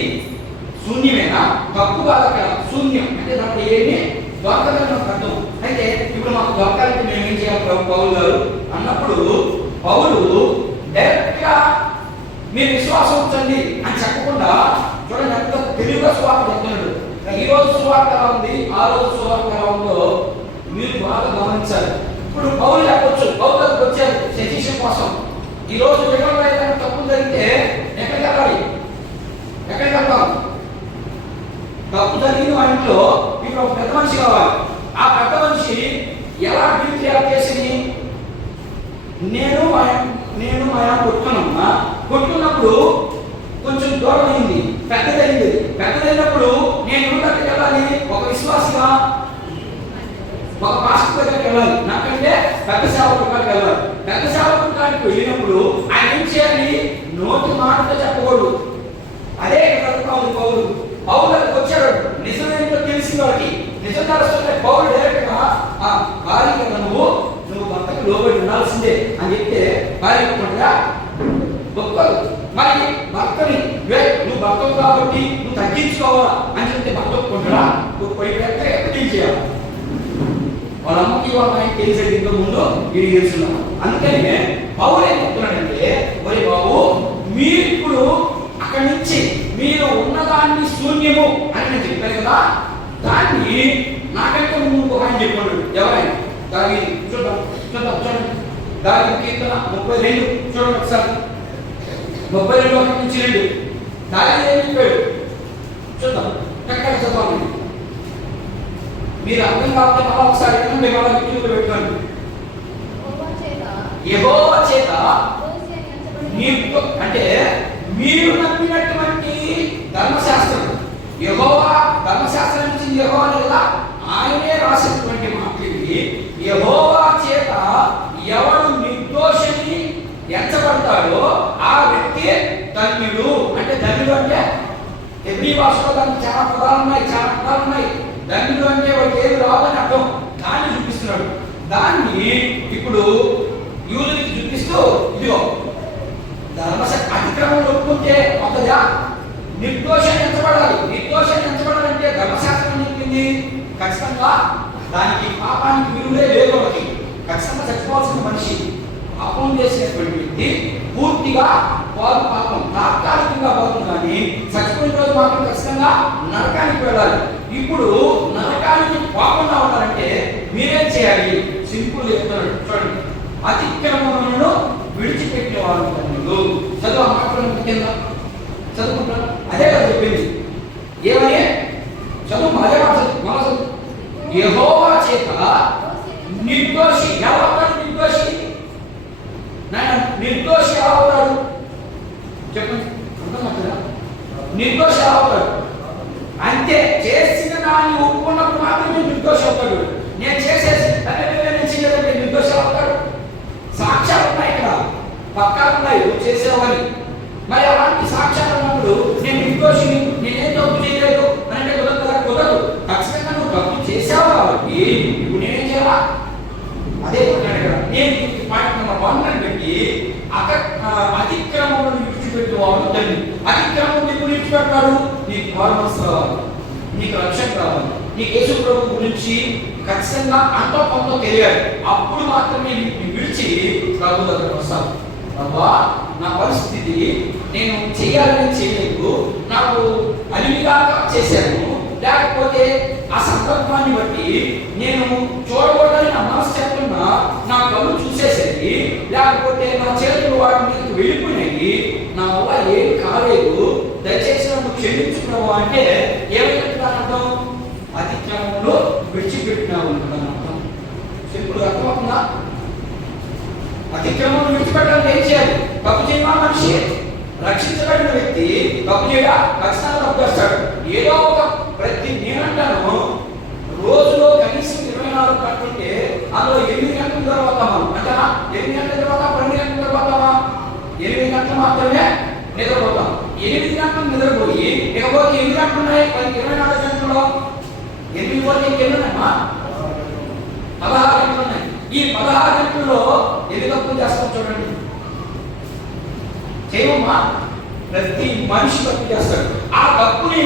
శూన్యమేనా? తప్పు కాదు. అక్కడ శూన్యం అంటే దాంట్లో ఏమి దొరకదని నాకు అర్థం. అయితే ఇప్పుడు మాకు దొరకాలంటే మేము ఏం చేయాలి పౌలు గారు అన్నప్పుడు, పౌలు డైరెక్ట్ గా మీరు విశ్వాసం ఉంచండి అని చెప్పకుండా చూడండి ఎంత తెలివిగా సువార్త చెప్తున్నాడు. ఈ రోజు సువార్త ఎలా ఉంది, ఆ రోజు సువార్త ఎలా ఉందో మీరు బాగా గమనించాలి. ఇప్పుడు పౌలు చెప్పొచ్చు, పౌలు గారికి వచ్చారు సజెషన్ కోసం. ఈ రోజు జగన్ ఏదైనా తప్పు జరిగితే ఎక్కడికి వెళ్ళాలి? ఎక్కడికి వెళ్తాం? తప్పు జరిగిన వాటిలో ఇప్పుడు ఒక పెద్ద మనిషి కావాలి. ఆ పెద్ద మనిషి ఎలా డీల్ చేయాలి కేసుని? నేను మా కొట్టుకున్నా, కొట్టుకున్నప్పుడు కొంచెం దూరం అయింది, పెద్దదైనప్పుడు నేను ఎవరికి వెళ్ళాలి? ఒక విశ్వాసగా ఒక పాస్టర్ దగ్గరికి వెళ్ళాలి. నాకంటే పెద్ద సేవకుడికి వెళ్ళాలి. పెద్ద సేవకుడికి వెళ్ళినప్పుడు ఆయన ఏం చేయాలి? నోటి మాటతో చెప్పకూడదు. అదే పౌలు దగ్గరికి వచ్చాడు. నిజమేంటో తెలిసిన వాడికి నిజం తెలుస్తుంటే పౌలు డైరెక్ట్ గా భార్య కదా నువ్వు భర్తకు లోబడి ఉండాల్సిందే అని చెప్తే భార్య ఒప్పుకుంటా? ఒప్పుకోదు. మరి భర్తని నువ్వు భర్తవు కాబట్టి నువ్వు తగ్గించుకోవాలా అని చెప్తే భర్త ఒప్పుకుంటాడా? ఎక్కడ చేయాలి? వాళ్ళ అమ్మకి వాళ్ళ ఆయనకి తెలిసేది ఇంత ముందు ఇది తెలుసున్నాం. అందుకనే పౌలు ఏం చెప్తున్నాడంటే, మరి బాబు మీరు ఇప్పుడు అక్కడి నుంచి మీరు ఉన్నదాన్ని శూన్యము అని నేను చెప్పాను కదా, దాన్ని నాకంటే ముందు ఒక ఆయన చెప్పాడు. ఎవరైనా దావీదు చూడండి దావీదు కీర్తన 32 చూడండి ఒకసారి. 32:1-2 దావీదు ఏం చెప్పాడు చూద్దాం. ఎక్కడ చదవాలి మీరు అర్థం కాకపోతే మళ్ళా ఒకసారి మేము అలా విద్యుత్ పెట్టుకోండి. యెహోవా చేత అంటే మీరు నమ్మినటువంటి ధర్మశాస్త్రం, యెహోవా ధర్మశాస్త్రం నుంచి యెహోవా లేదా ఆయనే రాసినటువంటి మాటకి యెహోవా చేత ఎవడు నిర్దోషిని ఎంచబడతాడో ఆ వ్యక్తి ధన్యుడు. అంటే ధన్యుడు అంటే ఎవ్రీ భాషలో దానికి చాలా పదాలు ఉన్నాయి. ధన్యుడు అంటే వాడికి ఏది రాదని అర్థం. దాన్ని చూపిస్తున్నాడు. దాన్ని ఇప్పుడు యూదులకి చూపిస్తూ ఇదిగో అతిక్రమం ఒప్పుకుంటే అవుతుందా? నిర్దోషాన్ని ఎంచబడాలి. నిర్దోషాన్ని ఎంచబడాలంటే ధర్మశాస్త్రం చెప్పింది ఖచ్చితంగా దానికి పాపానికి విలువే లేదు. ఖచ్చితంగా చచ్చిపోవాల్సిన మనిషి, పాపం చేసినటువంటి వ్యక్తి పూర్తిగా వారు పాపం తాత్కాలికంగా పోతుంది, కానీ చచ్చిపోయిన రోజు మాత్రం ఖచ్చితంగా నరకానికి వెళ్ళాలి. ఇప్పుడు నరకానికి పోకుండా ఉండాలంటే మీరేం చేయాలి? సింపుల్ చెప్తున్నాడు చూడండి. అతిక్రమములను విడిచిపెట్టిన వారు తమ్ముడు. చదువు మాత్రం కింద చదువుకుంటాను, అదే కదా చెప్పింది. ఏమని చదువు అదే చదువు. యెహోవా చేత నిర్దోషి ఎవరు? నిర్దోషి నిర్దోషి ఎలా అవుతాడు చెప్పండి. అర్థమవుతుందా? నిర్దోషి ఎలా అవుతాడు అంటే చేసిన దాన్ని ఒప్పుకున్నప్పుడు మాత్రమే నిర్దోషి అవుతాడు. నేను చేసేసి నేను చేయలేదంటే నిర్దోషి అవుతాడు. సాక్ష్యాలు ఉన్నాయి, ఇక్కడ పక్కాలు ఉన్నాయి చేసేవని. మరి అలాంటి సాక్ష్యాలు ఉన్నప్పుడు నేను నిర్దోషిని, నేనేం తప్పు చేయలేదు అని అంటే కుదరదు. ఖచ్చితంగా నువ్వు తప్పు చేసావు కాబట్టి ఇప్పుడు నేనేం చేయాలా? అదే కొట్టాడు ఇక్కడ. నేను పాయింట్ నెంబర్ 1 అని పెట్టి అతిక్రమములను విడిచిపెట్టేవాడు తండ్రి. అతిక్రమం నీకు విడిచిపెట్టాడు, నీకు మారుమనసు రావాలి, నీకు రక్షణ రావాలి, నీకు యేసు ప్రభు గురించి ఖచ్చితంగా అంతో కొంత తెలియాలి. అప్పుడు మాత్రమే నీకు విడిచి ప్రభు దగ్గర వస్తాను. ప్రభా, నా పరిస్థితి నేను చేయాలని చేయలేదు, నాకు అలిమిగా చేశాను, లేకపోతే ఆ సందర్భాన్ని బట్టి నేను చూడకూడదని నా మనసు చెప్తున్నా, నా కళ్ళు చూసేసేది, లేకపోతే నా చేతులు వాటి మీదకి వెళ్ళిపోయినాయి, నా వల్ల ఏం కాలేదు, దయచేసి నన్ను క్షమించుకున్నావు అంటే ఏమైనా అర్థం? అతిక్రమంలో విడిచిపెట్టినావు అర్థం. సింపుల్ అర్థమవుతుందా? అతిక్రమం విడిచిపెట్టాలని ఏం చేయాలి? తప్పు చేయమా మనిషి? రక్షించబడిన వ్యక్తి తప్పు చేయడా? ఖచ్చితంగా తప్పు చేస్తాడు. ఏదో ఒక ప్రతి నేనంటాను రోజులో కనీసం 24 గంటలుంటే అందులో 8 గంటల తర్వాత అంటారా? 8 గంటల తర్వాత 12 గంటల తర్వాత 8 గంటలు మాత్రమే నిద్రపోతాం. 8 గంటలు నిద్రపోయి ఇకపోతే 8 గంటలు ఉన్నాయి, 24 గంటల్లో 8 పోతే ఇంకెన్నున్నాయమ్మా? 16 గంటలు ఉన్నాయి. ఈ 16 గంటల్లో ఎన్ని తప్పులు చేస్తాం చూడండి. చేయమమ్మా, ప్రతి మనిషి తప్పు చేస్తాడు. ఆ తప్పుని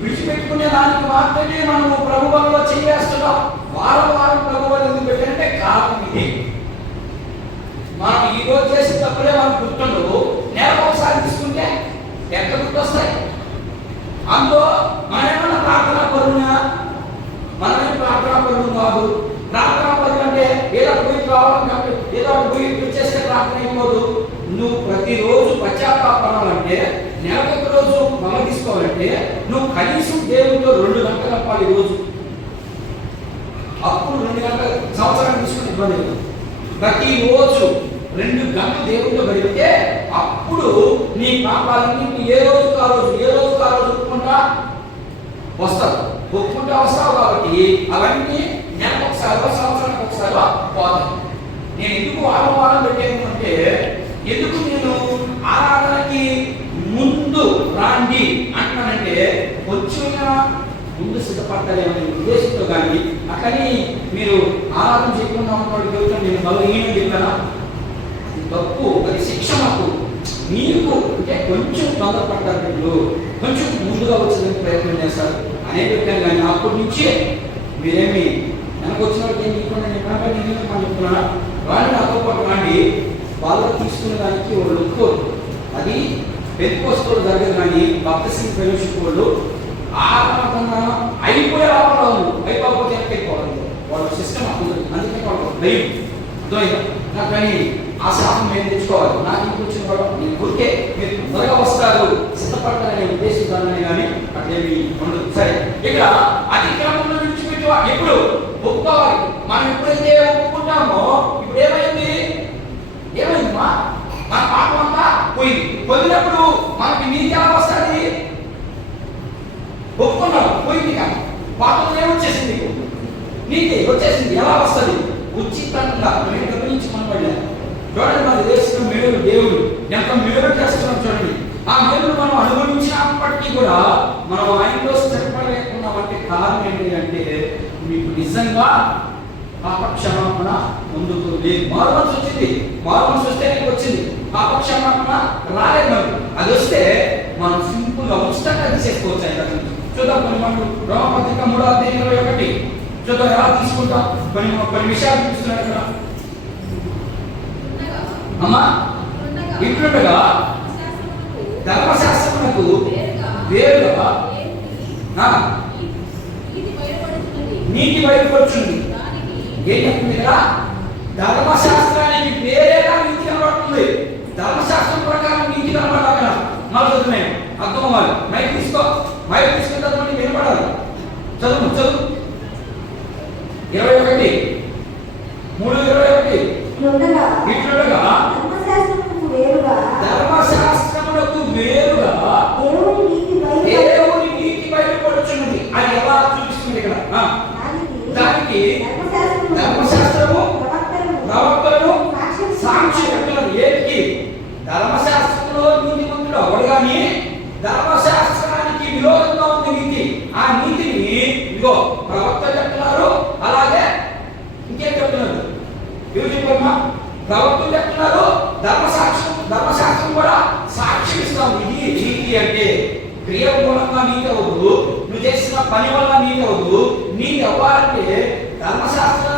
విడిచిపెట్టుకునే దానికి మాత్రమే మనము ప్రభువులో చేయేస్తున్నాం. వారం ప్రభువులు ఎందుకు పెట్టారంటే కారణం ఇది. మనం ఈ రోజు చేసిన తప్పులే మనకు గుర్తుండవు. నెలకు ఒకసారి తీసుకుంటే ఎంత గుర్తొస్తాయి? అందులో మనమేమన్నా ప్రార్థనా పరునా? మనమే ప్రార్థనా పరులు కాదు. ప్రార్థనా పరులు అంటే ఏదో పోయి రావడం కాబట్టి ఏదో పోయి చేస్తే ప్రార్థన అయిపోదు. నువ్వు ప్రతిరోజు పశ్చాత్తాపడాలంటే, నెలకు రోజు మళ్ళీ తీసుకోవాలంటే నువ్వు కనీసం దేవుడితో 2 గంటలు గడపాలి రోజు. అప్పుడు 2 గంటలు సంవత్సరానికి తీసుకుని ఇబ్బంది లేదు. ప్రతిరోజు 2 గంటలు దేవుడితో గడిపితే అప్పుడు నీ పాపాలన్నీ ఏ రోజు ఆ రోజు ఒప్పుకుంటా వస్తావు కాబట్టి అవన్నీ నెలకు ఒకసారి సంవత్సరానికి ఒకసారి పోతాయి. నేను ఎందుకు వారం పెట్టాను అంటే, ఎందుకు నేను ఆరాధనకి ముందు రాండి అంటున్నానంటే వచ్చిన ముందు సిద్ధపడతారేమనే ఉద్దేశంతో, కానీ అట్లని మీరు ఆరాధన చేయకుండా ఉన్నవాడు చెబుతాను నేను మళ్ళీ ఈయన చెప్పానా? తప్పు, అది శిక్ష. నాకు మీకు అంటే కొంచెం తొందరపడతారు, people కొంచెం ముందుగా వచ్చేందుకు ప్రయత్నం చేస్తారు అనే చెప్పాను. కానీ అప్పటి నుంచే మీరేమి వెనక వచ్చిన వాళ్ళకి ఏం చెప్పకుండా నేను చెప్తున్నా, వాళ్ళు నాతో పాటు రాండి, వాళ్ళు తీసుకునే దానికి వాళ్ళు ఒప్పుకోరు. అది పెద్దకోసుకోవడం జరగదు. కానీ బాప్టిజం ఫెలోషిప్ వాళ్ళు ఆరాధన అయిపోయే వాళ్ళు అయిపోతే వెనక్కిపోవాలి. వాళ్ళ సిస్టమ్ అప్పుడు, అందుకే వాళ్ళు భయం అర్థమైందా? కానీ ఆ శాపం మేము తెచ్చుకోవాలి. నాకు ఇంటికి వచ్చిన వాళ్ళు నేను ఊరికే మీరు త్వరగా వస్తారు సిద్ధపడతారనే ఉద్దేశించాలని కానీ అట్లేమి ఉండదు. సరే, ఇక్కడ అతిక్రమంలో విడిచిపెట్టి ఎప్పుడు ఒప్పుకోవాలి. మనం ఎప్పుడైతే ఒప్పుకుంటామో ఇప్పుడు ఏమైందమ్మా? మన పాపం అంతా పోయినప్పుడు మనకి నీతి ఎలా వస్తుంది? ఒప్పుకున్నావు, పోయింది. కానీ పాపం ఏమొచ్చేసింది? నీతి వచ్చేసింది. ఎలా వస్తుంది? ఉచితంగా మేము గమనించి మనపడలేదు. చూడండి, మన దేశంలో మేలు దేవుడు ఎంత మేలు చేస్తున్నాం చూడండి. ఆ మేలు మనం అనుభవించినప్పటికీ కూడా మనం ఆయనలో స్థిరపడలేకున్నామంటే కారణం ఏంటి అంటే, మీకు నిజంగా పాప క్షమాపణ ముందుకు లేదు. మారు మనసు వచ్చింది. మారు మనసు వస్తే నీకు వచ్చింది. పాపక్షమాపణ రాలేదు మనకు. అది వస్తే మనం సింపుల్ గా ఉచితంగా తీసేసుకోవచ్చు. ఆయన చూద్దాం కొన్ని మనం రోమపత్రిక 3:21 చూద్దాం ఎలా తీసుకుంటాం. కొన్ని విషయాలు చూపిస్తున్నాడు ఇక్కడ. అమ్మా ఇట్లుండగా ధర్మశాస్త్రమునకు వేరుగా నీతి బయలుపడుతుంది. ఏం చెప్తుంది కదా? ధర్మశాస్త్రానికి వేరేగా నీతి కనబడుతుంది. ధర్మశాస్త్రం ప్రకారం నీతి కనబడాలి. మళ్ళీ అర్థం అవ్వాలి. మైక్ తీసుకున్న తర్వాత వినపడాలి. చదువు 21:3:21 ఇట్లుండగా ధర్మశాస్త్రములకు వేరుగా దేవుని నీతి బయలుపడుచున్నది. అది ఎలా చూపిస్తుంది ఇక్కడ? దానికి ధర్మశాస్త్రము ప్రవక్తలను సాక్షి చెప్తున్నారు. ఏంటి? ధర్మశాస్త్రంలో నీతిమంతుడు అవడు కానీ ధర్మశాస్త్రానికి విరోధంగా ఉంది నీతి. ఆ నీతిని ఇదిగో ప్రవక్త చెప్తున్నారు. అలాగే ఇంకేం చెప్తున్నారు? ఎవరు చెప్పమ్మా? ప్రవక్తలు చెప్తున్నారు. ధర్మశాస్త్రం కూడా సాక్షి ఇస్తాం. ఇది నీతి అంటే క్రియ మూలంగా నీతి అవ్వదు, నువ్వు చేసిన పని వల్ల నీతి అవ్వదు. నీతి అవ్వాలంటే ధర్మశాస్త్రం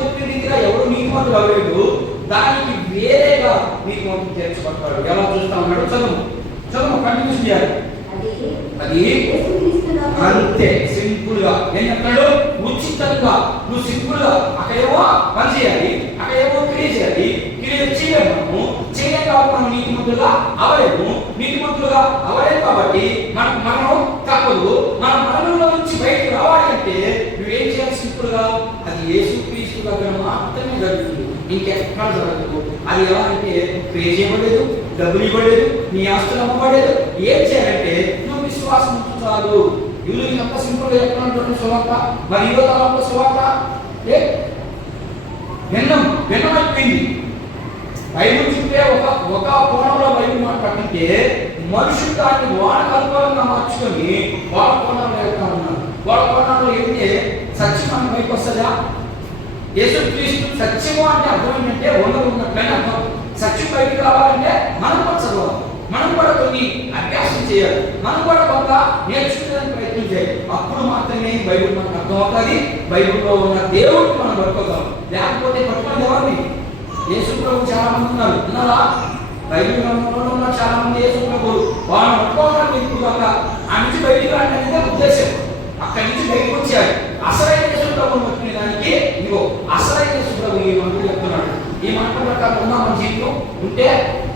చెప్పిన రీతిగా ఎవరు నీతిమంతుడు అవ్వలేదు. దానికి వేరేగా నీతిమంతుడు చేర్చబడతాడు. ఎలా చూస్తా ఉన్నాడు? చదువు కంటిన్యూస్ చేయాలి. అది అంతే సింపుల్ గా ఏం చెప్తాడు? ఉచితంగా నువ్వు సింపుల్ గా అక్కడేమో పని చేయాలి, అక్కడేమో క్రియ చేయాలి. క్రియ చేయలేము కాబట్టి మనం నీతిమంతులుగా అవలేము కాబట్టి మనం తప్పదు. మన మరణంలో నుంచి బయటకు రావాలి అంటే నువ్వేం చేయాలి? సింపుల్ గా అది యేసుక్రీస్తు దగ్గర మాత్రమే జరుగుతుంది, ఇంకెక్కడ జరగదు. అది ఎలా అంటే క్రియ చేయబడలేదు, డబ్బులు ఇవ్వలేదు, నీ ఆస్తులు అమ్మబడలేదు. ఏం చేయాలంటే నువ్వు విశ్వాసం ఉంచుతారు. ఇల్లు ఎంత సింపుల్ గా చెప్తున్నటువంటి సువార్త. మరి ఈరో తరంలో సువార్త భిన్నమైపోయింది. బైబిల్ చుట్టే ఒక కోణంలో బైబిల్ మాట్లాడుతుంటే మనుషులు దాన్ని వాళ్ళకి అనుకూలంగా మార్చుకొని వాళ్ళ కోణంలో వెళ్తా ఉన్నారు. వాళ్ళ కోణంలో వెళ్తే సత్యం మన బయటకు వస్తుందా? యేసుక్రీస్తు సత్యము అంటే అర్థం ఏంటంటే ఉన్నట్లని అర్థం. సత్యం బయటకు రావాలంటే మనం కూడా చదవాలి, మనం కూడా కొన్ని అభ్యాసం చేయాలి, మనం కూడా కొంత నేర్చుకోవడానికి ప్రయత్నం చేయాలి. అప్పుడు మాత్రమే బైబిల్ మనకు అర్థం అవుతుంది. బైబిల్లో ఉన్న దేవుడికి మనం పట్టుకోగలం. లేకపోతే పట్టుకుని ఎవరిని? యేసు ప్రభు చాలా మంది ఉన్నారు, ఉన్నారా? బైబిల్ గ్రంథంలో ఉన్న చాలా మంది యేసు ప్రభు వాళ్ళని పట్టుకోవడానికి ఇప్పుడు ఆ నుంచి బయటికి రావడానికి ఉద్దేశం. అక్కడి నుంచి బయటకు వచ్చారు. అసలైన యేసు ప్రభువుని పట్టుకునే దానికి ఇదిగో అసలైన యేసు ప్రభు ఈ మాటలు చెప్తున్నాడు. ఈ మాటల ప్రకారం ఉన్న మన జీవితం ఉంటే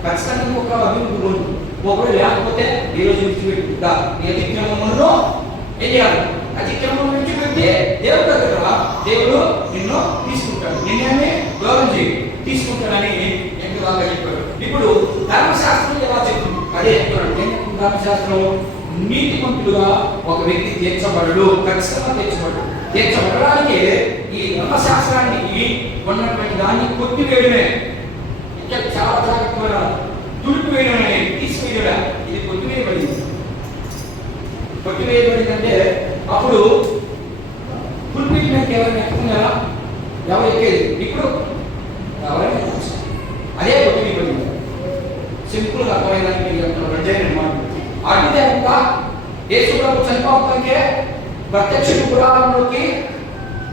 ఖచ్చితంగా ఒక అభివృద్ధి ఉంటుంది. ఒకవేళ లేకపోతే ఈ రోజు విడిచిపెట్టుకుంటా నీ అతిక్రమములను ఏం చేయాలి? అతిక్రమం విడిచిపెట్టి దేవుడి దగ్గర దేవుడు నిన్ను తీసుకుంటాడు. నిన్నే దూరం చేయి తీసుకుంటాడని ఎందుకు చెప్పాడు. ఇప్పుడు ధర్మశాస్త్రం ఎలా చెప్తుంది? అదే చెప్తున్నాడు. ధర్మశాస్త్రం నీతిమంతుడుగా ఒక వ్యక్తి తీర్చబడడు, ఖచ్చితంగా తీర్చబడడానికి ఈ ధర్మశాస్త్రానికి ఉన్నటువంటి దాన్ని కొట్టివేయడమే. ఇంకా చాలా జాగ్రత్తగా తుడిపివేయడమే, తీసివేయడం. ఇది కొట్టివేయబడిందంటే అప్పుడు తుడిపికి ఎవరైనా ఎక్కుతున్నారా? ఎవరు ఎక్కేది? ఇప్పుడు ఎవరైనా అదే కొట్టివేయబడింది. సింపుల్ గా అర్థమైందని అంటే అడిగితే ఇంకా యేసు ప్రభు చనిపోతాకే ప్రత్యక్ష పురాణంలోకి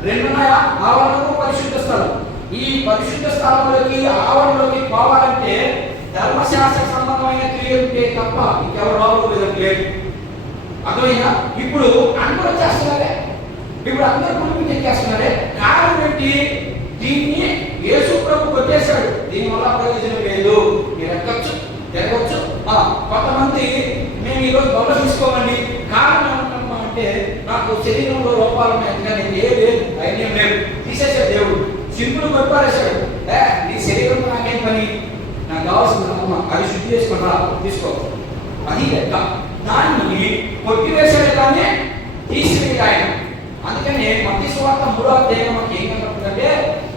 రెండున్నాయా? ఆవరణకు పరిశుద్ధ స్థలం. ఈ పరిశుద్ధ స్థలంలోకి ఆవరణలోకి పోవాలంటే ధర్మశాస్త్ర సంబంధమైన క్రియలు ఉంటే తప్ప ఇంకెవరు రావట్లేదు. అర్థమైనా? ఇప్పుడు అందరూ చేస్తున్నారే, ఇప్పుడు అందరూ కుటుంబం చేస్తున్నారే. కారణం ఏంటి? దీన్ని యేసు ప్రభు కొట్టేశాడు. దీనివల్ల ప్రయోజనం లేదు. మీరు ఎక్కచ్చు, తిరగచ్చు. కొంతమంది మేము ఈరోజు బౌల తీసుకోమండి, కారణం ఏమంటామా అంటే నాకు శరీరంలో లోపాలు ఉన్నాయి, నేను లేదు ధైర్యం లేదు, తీసేసాడు దేవుడు. సింపుల్ కొట్టారేశాడు. నీ శరీరంలో నాకేం పని, నాకు కావాల్సిన అది శుద్ధి చేసుకున్నా తీసుకో, అది లెక్క. దాన్ని కొట్టివేశాడు కానీ తీసివేయాలి ఆయన. అందుకని మత్తయి సువార్త 3వ అధ్యాయం మాకు ఏం కనబడుతుందంటే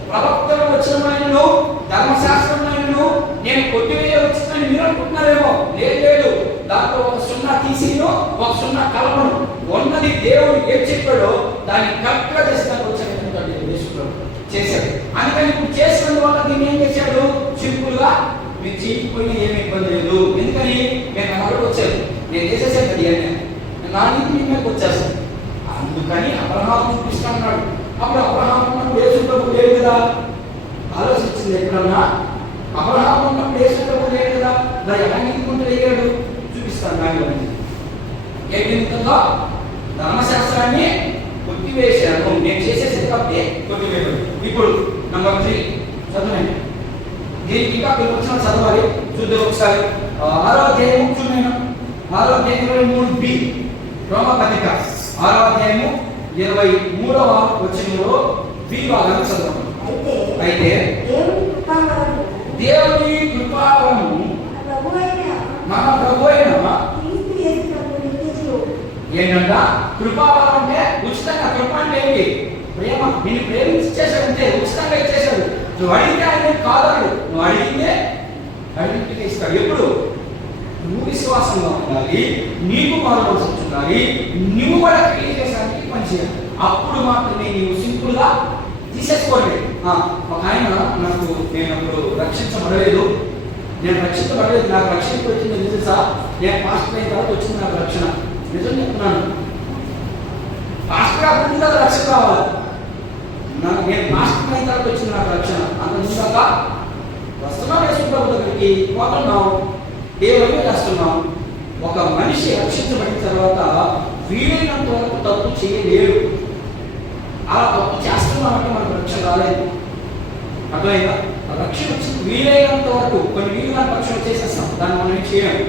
ప్రవక్తలు వచ్చినమైనను ధర్మశాస్త్రమైనను నేను కొట్టివేయవచ్చునని మీరు అనుకుంటున్నారేమో. లేదు, దాంట్లో ఒక సున్నా తీసిను, ఒక సున్నా కలపను. ఉన్నది దేవుడు ఏం చెప్పాడో దాన్ని కరెక్ట్ గా చేస్తానికి వచ్చాడు చేశాడు. అందుకని ఇప్పుడు చేసినందువల్ల దీన్ని ఏం చేశాడు? సింపుల్ గా సింపుల్గా మీరు చేయకపోయినా ఏమి ఇబ్బంది లేదు. ఎందుకని నేను అక్కడికి వచ్చాను, నేను చేసేసాను కదా అని నా నీతి మీ మీదకి వచ్చేస్తాను. అందుకని అబ్రహాము చూపిస్తున్నాడు. అప్పుడు అబ్రహాము ఉన్నప్పుడు యేసు ప్రభు లేదు కదా. ఆలోచించింది ఎప్పుడన్నా? అబ్రహాము ఉన్నప్పుడు యేసు ప్రభు లేదు కదా, మరి ఎలా నీతిమంతుడు అయ్యాడు? చూపిస్తాను నాకు. ఏ నిమిత్తంగా? ధర్మశాస్త్రాన్ని కొట్టివేశాను, నేను చేసేసాను కాబట్టి కొట్టివేయడు. ఇప్పుడు నంబర్ 3 చదవండి. దీనికి ఇంకా కొన్ని వచ్చిన చదవాలి, చూద్దాం ఒకసారి. 6వ అధ్యాయం చూడండి. 6వ అధ్యాయం 23b రోమపత్రిక 6వ అధ్యాయము 23వ వచనంలో బి భాగాన్ని చదవండి. అయితే దేవుని కృపావరము మన ప్రభు అయిన ఏంటంట? కృపావరం అంటే ఉచితంగా. కృప అంటే ఏంటి? ప్రేమ. నేను ప్రేమించేసాడంటే ఉచితంగా ఇచ్చేశాడు. నువ్వు అడిగితే ఆయన కాదన్నాడు, నువ్వు అడిగితే అడిగితే ఇస్తాడు. ఎప్పుడు? నువ్వు విశ్వాసంగా ఉండాలి, నీకు మానవలసి ఉండాలి, నువ్వు కూడా క్రియేట్ చేసానికి పని చేయాలి. అప్పుడు మాత్రమే నీవు సింపుల్గా తీసేసుకోండి. ఒక ఆయన నాకు, నేను అప్పుడు రక్షించబడలేదు, నాకు రక్షణ వచ్చింది తెలుసా? నేను పాస్టర్ అయిన తర్వాత వచ్చింది నాకు రక్షణ. నిజం చెప్తున్నాను, పాస్టర్ కాకుండా రక్షణ కావాలి. నేను పాస్టర్ అయిన తర్వాత వచ్చింది నాకు రక్షణ. అంత ముందాక వస్తున్నాం యేసు ప్రభు దగ్గరికి, పోతున్నాం, దేవుడిని చేస్తున్నాం. ఒక మనిషి రక్షించబడిన తర్వాత వీలైనంత వరకు తప్పు చేయలేడు. అలా తప్పు చేస్తున్నామంటే మనకు రక్షణ రాలేదు. అర్థమైందా? రక్షణ వచ్చింది వీలైనంత వరకు. కొన్ని వీలుగా రక్షణ చేసేస్తాం, దాన్ని మనం ఏం చేయలేము.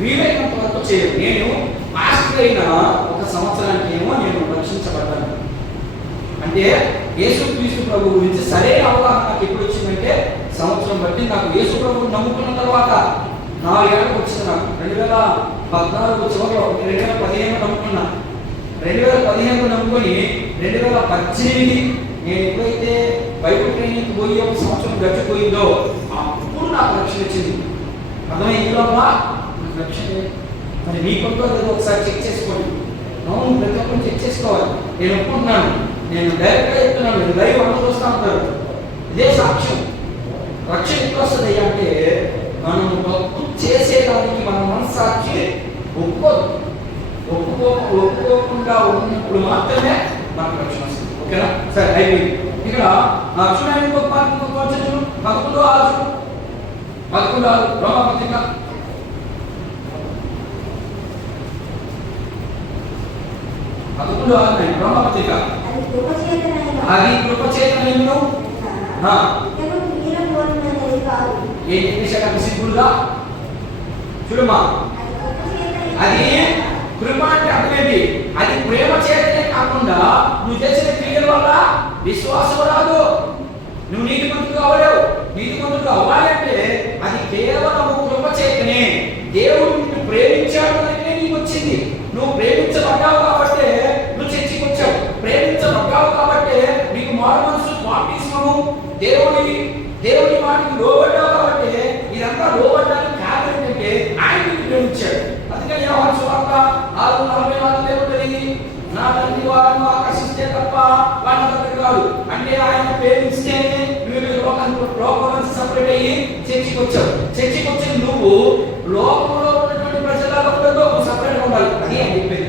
వీలైనంత వరకు చేయలేదు. నేను పాస్టర్ అయిన 1 సంవత్సరానికి ఏమో నేను రక్షించబడ్డాను. అంటే యేసుక్రీస్తు ప్రభు గురించి సరైన అవగాహన నాకు ఎప్పుడు వచ్చిందంటే సంవత్సరం బట్టి నాకు యేసు ప్రభువు నమ్ముకున్న తర్వాత 4 ఏళ్ళకి వచ్చింది. నాకు 2014 చివరిలో 2015 నమ్ముకున్నా. 2015 నమ్ముకొని 2018 నేను ఎప్పుడైతే బైబిల్ ట్రైనింగ్ పోయి 1 సంవత్సరం గడిచిపోయిందో అప్పుడు నాకు రక్షణ వచ్చింది. అర్థమైంది లోపల నాకు రక్షణ. మరి మీకుంటో ఏదో ఒకసారి చెక్ చేసుకోండి. అవును, ప్రతి ఒక్కరు చెక్ చేసుకోవాలి. నేను ఒప్పుకుంటున్నాను, నేను డైరెక్ట్గా చెప్తున్నాను, నేను లైవ్ అందరూ చూస్తూ ఉంటారు. ఇదే సాక్ష్యం. రక్షణ ఎప్పుడు వస్తుంది అంటే మనం తప్పు చేసేదానికి మన మనస్సాక్షి ఒప్పుకోకుండా ఉన్నప్పుడు మాత్రమే మనకు రక్షణ వస్తుంది. ఓకేనా? సరే, అయిపోయింది. ఇక్కడ చూడండి, ఇంకొక 11 రోమపత్రిక 11 రోమపత్రిక. అది కృపచేతనైనను ఏం చెప్పేశాడు? సింపుల్గా చూడమ్మా, అది కృప అంటే అర్థమేంటి? అది ప్రేమ చేతనే కాకుండా నువ్వు చేసిన క్రియల వల్ల విశ్వాసం రాదు. నువ్వు నీతిమంతుడు అవ్వలేవు. నీతిమంతుడు అవ్వాలంటే అది కేవలం కృప చేతనే. దేవుడు నిన్ను ప్రేమించాడు అంటే నీకు వచ్చింది. నువ్వు ప్రేమించబడ్డావు కాబట్టి నువ్వు చర్చికి వచ్చావు. ప్రేమించబడ్డావు కాబట్టి నీకు మారు మనసు, బాప్తిస్మము, దేవుడి మాటకి లోబడ్డావు కాబట్టి ఇదంతా లోబడ్డానికి కారణం ఏంటంటే ఆయన నిన్ను ప్రేమించాడు. అందుకని యోహాను సువార్త 6:44 ఏముంటుంది? నా తండ్రి వారిని ఆకర్షిస్తే తప్ప వాళ్ళ దగ్గర కాదు. అంటే ఆయన ప్రేమిస్తేనే మీరు లోకం నుంచి సపరేట్ అయ్యి చర్చికి వచ్చావు. చర్చికి వచ్చిన నువ్వు లోకంలో ఉన్నటువంటి ప్రజలలో సపరేట్ ఉండాలి. అది అని చెప్పేది.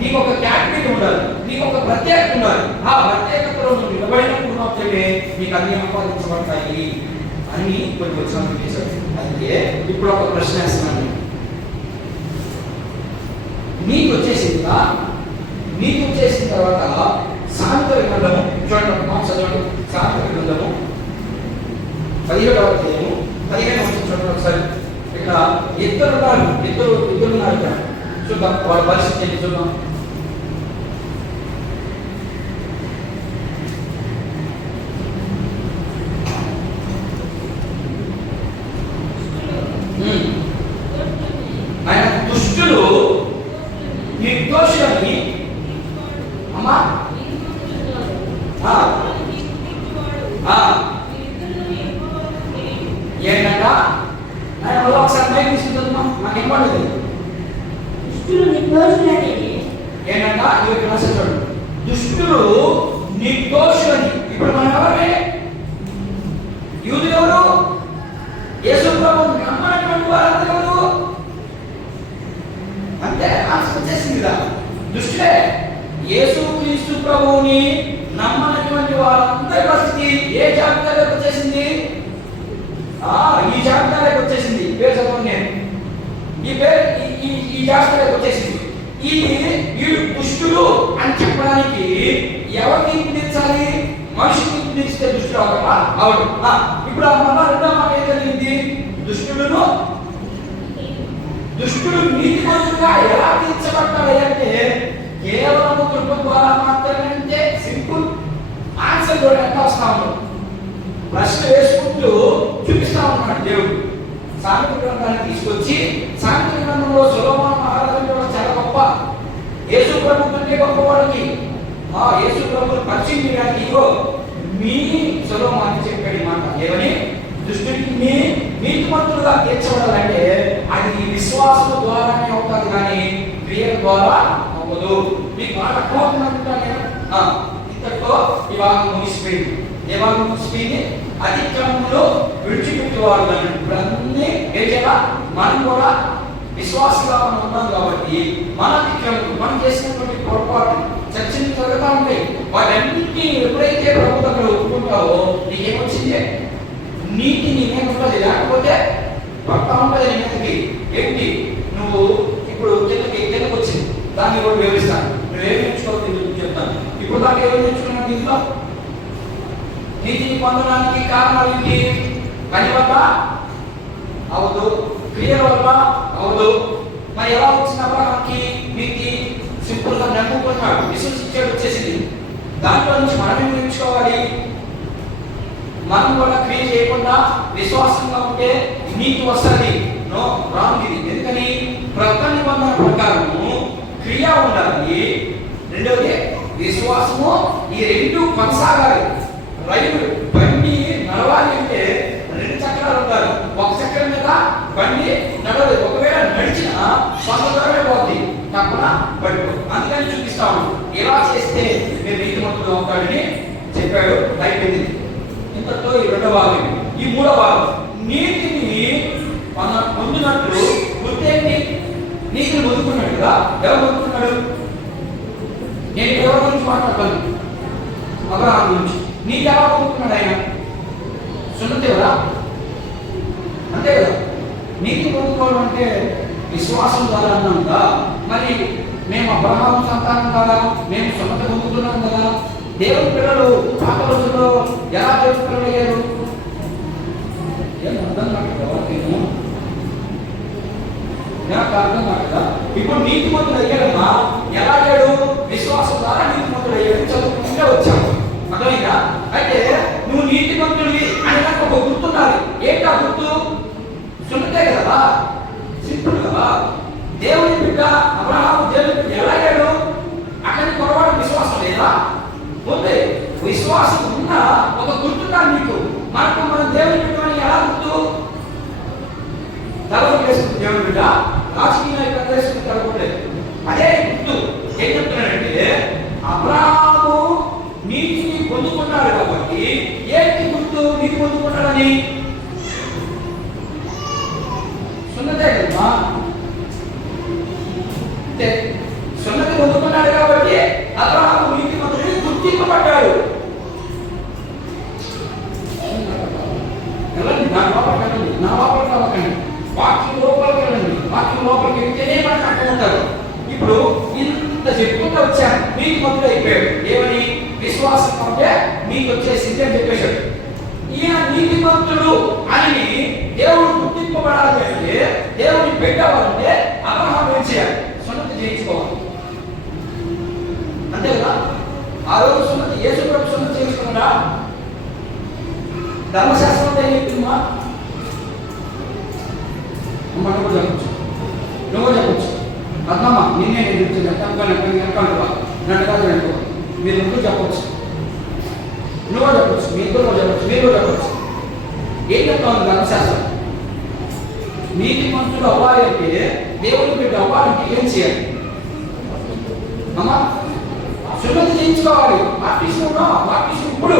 నీకు ఒక క్యాటగిరీ ఉండాలి, నీకు ఒక ప్రత్యేకత ఉండాలి. ఆ ప్రత్యేకతలో నువ్వు నిలబడినప్పుడు మాత్రమే నీకు అన్ని ఆపాదించబడతాయి అని కొన్ని వచనాలు చేశారు. అయితే ఇప్పుడు ఒక ప్రశ్న వేస్తున్నాను. నీకు వచ్చేసిన తర్వాత సామెతల గ్రంథము చూడండి, చదవండి. సామెతల గ్రంథము 17వ అధ్యాయము 15వ వచనం చూడండి ఒకసారి. ఇక్కడ ఇద్దరు ఉన్నారు ఇక్కడ చూద్దాం, వాళ్ళ పరిస్థితి ఏంటి చూద్దాం. ఆయన దుష్టులు నిర్దోషులని అమ్మా ఏంటంట? ఆయన ఒకసారి మైక్ తీసుకుంటున్నాం, నాకు ఇవ్వండి. ఏంటంట? ఇవి రాసేవాడు దుష్టులు నిర్దోషులని. ఇప్పుడు మనం ఎవరే? యూదులు ఎవరు? యేసు ప్రభువుని నమ్మనటువంటి వారందరూ ఎవరు? అంటే ఆన్సర్ వచ్చేసింది కదా, దుష్టులే. యేసు క్రీస్తు ప్రభువుని నమ్మనటువంటి వారందరి పరిస్థితి ఏ జాబితాలోకి వచ్చేసింది? ఈ జాబితాలోకి వచ్చేసింది. పేరు చదవండి, నేను ఈ పేరు ఈ జాబితాలోకి వచ్చేసింది. వీడు దుష్టుడు అని చెప్పడానికి ఎవరు తీర్పునిచ్చాలి? మనిషి తీర్పునిస్తే దుష్టుడు అవరా? అవును. ఇప్పుడు ఆ మన రెండో మాట ఏం జరిగింది? దుష్టుడు నీతిమంతుడుగా ఎలా తీర్చబడ్డాడు అంటే కేవలం కృప ద్వారా మాత్రమే. అంటే సింపుల్ ఆన్సర్ కూడా ఎంత వస్తా ఉన్నాడు, ప్రశ్న వేసుకుంటూ చూపిస్తా ఉన్నాడు దేవుడు. సామెతల గ్రంథాన్ని తీసుకొచ్చి సామెతల గ్రంథంలో సొలొమోను మహారాజు కూడా చాలా గొప్ప, యేసు ప్రభు కంటే గొప్పవాడికి యేసు ప్రభువుని పరిచయం చేయడానికి ఇగో మీ సొలొమోను చెప్పాడు మాట ఏమని? దుష్టుడికి నీతిమంతులుగా తీర్చబడాలంటే అది ఈ విశ్వాసం ద్వారానే అవుతుంది, కానీ క్రియల ద్వారా అవ్వదు. మీకు బాగా అర్థమవుతుందంటే ఇంతటితో ఈ భాగం ముగిసిపోయింది. ఏ భాగం ముగిసిపోయింది? అతిక్రమంలో విడిచిపెట్టేవారు అన్నట్టు. ఇప్పుడు అన్నీ ఏం చేయాలా? మనం కూడా విశ్వాసంగా మనం ఉన్నాం కాబట్టి మన అతిక్రమం, మనం చేసినటువంటి పొరపాటు చర్చలు జరుగుతూ ఉంటాయి. వాటన్నింటినీ ఎప్పుడైతే ప్రభు దగ్గర ఒప్పుకుంటావో నీకేమొచ్చింది? నీతి నీకేముంటుంది, లేకపోతే పడతా ఉంటుంది నీ మీదకి. ఏంటి? నువ్వు ఇప్పుడు కిందకి వచ్చింది, దాన్ని కూడా వివరిస్తాను. నువ్వేమి నేర్చుకోవాలి చెప్తాను. ఇప్పుడు దాకా ఏమి నేర్చుకున్నావు? దీంట్లో నీతిని పొందడానికి కారణాలు ఏంటి? పని వల్ల అవదు, క్రియల వల్ల అవదు. మరి ఎలా వచ్చిన అబ్రహాంకి నీతి? సింపుల్ గా నమ్ముకున్నాడు, విశ్వసించాడు, వచ్చేసింది. దాంట్లో నుంచి మనం ఏం నేర్చుకోవాలి? మనం కూడా క్రియ చేయకుండా విశ్వాసంగా ఉంటే నీతి వస్తుంది. నో, రాంగ్ ఇది. ఎందుకని? ప్రకటన నిబంధన ప్రకారము క్రియ ఉండాలి, రెండవది విశ్వాసము. ఈ రెండు కొనసాగాలి. రైలు బండి నడవాలి అంటే రెండు చక్రాలు ఉండాలి. ఒక చక్రం మీద బండి నడవదు. ఒకవేళ నడిచినా కొంత దూరమే పోతుంది, తప్పన పడిపో. అందుకని చూపిస్తాము ఎలా చేస్తే మీరు నీతిమంతుడు అవుతాడని చెప్పాడు. అయిపోయింది. ఇంతతో ఈ రెండవ భాగం. ఈ మూడవ భాగం నీతిని పొందినట్లు గుర్తేంటి? నీతిని పొందుకున్నాడు కదా. ఎవరు పొందుకున్నాడు? నేను ఎవరి గురించి మాట్లాడతాను? అబ్రహాం గురించి. నీకు ఎలా పొందుకున్నాడు ఆయన? సున్నతి కదా, అంతే కదా. నీతి పొందుకోవడం అంటే విశ్వాసం ద్వారా అన్నాం కదా. మరి మేము అబ్రహాం సంతానం కదా, మేము సున్నతి పొందుకున్నాం కదా. దేవుని పిల్లలు పాత రోజుల్లో ఎలా దేవుని పిల్లలు అయ్యారు? ఏం అర్థం కాదు, నాకు అర్థం కాదు. ఇప్పుడు నీతిమంతుడు అయ్యాడమ్మా. ఎలా అయ్యాడు? విశ్వాసం ద్వారా నీతిమంతుడు అయ్యాడు. చదువుకుంటే వచ్చాము, అర్థమైందా? అయితే నువ్వు నీతిమంతుడివి అని నాకు ఒక గుర్తున్నది. ఏంటా గుర్తు? సున్నతే కదా, సింపుల్ కదా. దేవుని బిడ్డ అబ్రహాము దేవుని బిడ్డ ఎలా అయ్యాడు? అక్కడికి పొరపాటు విశ్వాసం లేదా? ఉంది. విశ్వాసం ఉన్న ఒక గుర్తున్నా నీకు. మనకు మన దేవుని బిడ్డ ఎలా గుర్తు? తలపు వేసుకుంది దేవుని బిడ్డ, రాజకీయ నాయకులు వేసుకుని తలపలేదు. అదే గుర్తు. ఏం చెప్తున్నాడంటే అబ్రహాము నీతిని పొందుకున్నాడు కాబట్టి ఏంటి గుర్తు? నీతి పొందుకున్నాడని సున్నతే కదా. సున్నతి పొందుకున్నాడు కాబట్టి అబ్రహాము నీతిమంతుడిని గుర్తింపబడ్డాడు. వెళ్ళండి, నా లోపలికి వెళ్ళండి, నా లోపలికి అవ్వకండి, వాక్యం లోపలికి వెళ్ళండి. వాక్యం లోపలికి వెళ్తేనే మనకు అర్థం ఉంటారు. ఇప్పుడు ఇంత చెప్పుకుంటూ వచ్చాను, మీకు మొదలు అయిపోయాడు. ఏమని? విశ్వాసం అంటే మీకు వచ్చేసింది అని చెప్పేశాడు. ఈయన నీతిమంతుడు అని దేవుడు గుర్తింపబడాలంటే, దేవుడిని పెట్టాలంటే అబ్రహాం ఏం చేయాలి? సున్నతి చేయించుకోవాలి, అంతే కదా. ఆ రోజు సున్నతి యేసు ప్రభు సున్నతి చేయించుకున్నాడా? ధర్మశాస్త్రం ఏం చెప్తుందా? మనం కూడా చెప్పచ్చు, నువ్వు కూడా చెప్పచ్చు. అర్థమా? నిన్నే నేను నన్ను కాదు అనుకో, మీరు ముగ్గురు చెప్పచ్చు, నువ్వు కూడా చెప్పచ్చు, మీ ఇద్దరు కూడా చెప్పచ్చు, మీరు కూడా చెప్పచ్చు. ఏం చెప్తాను ధర్మశాస్త్రం? నీతిమంతుడు అవ్వాలి అంటే, దేవుని బిడ్డ అవ్వాలంటే ఏం చేయాలి? అమ్మా, సున్నతి చేయించుకోవాలి. బాప్టిజం ఇప్పుడు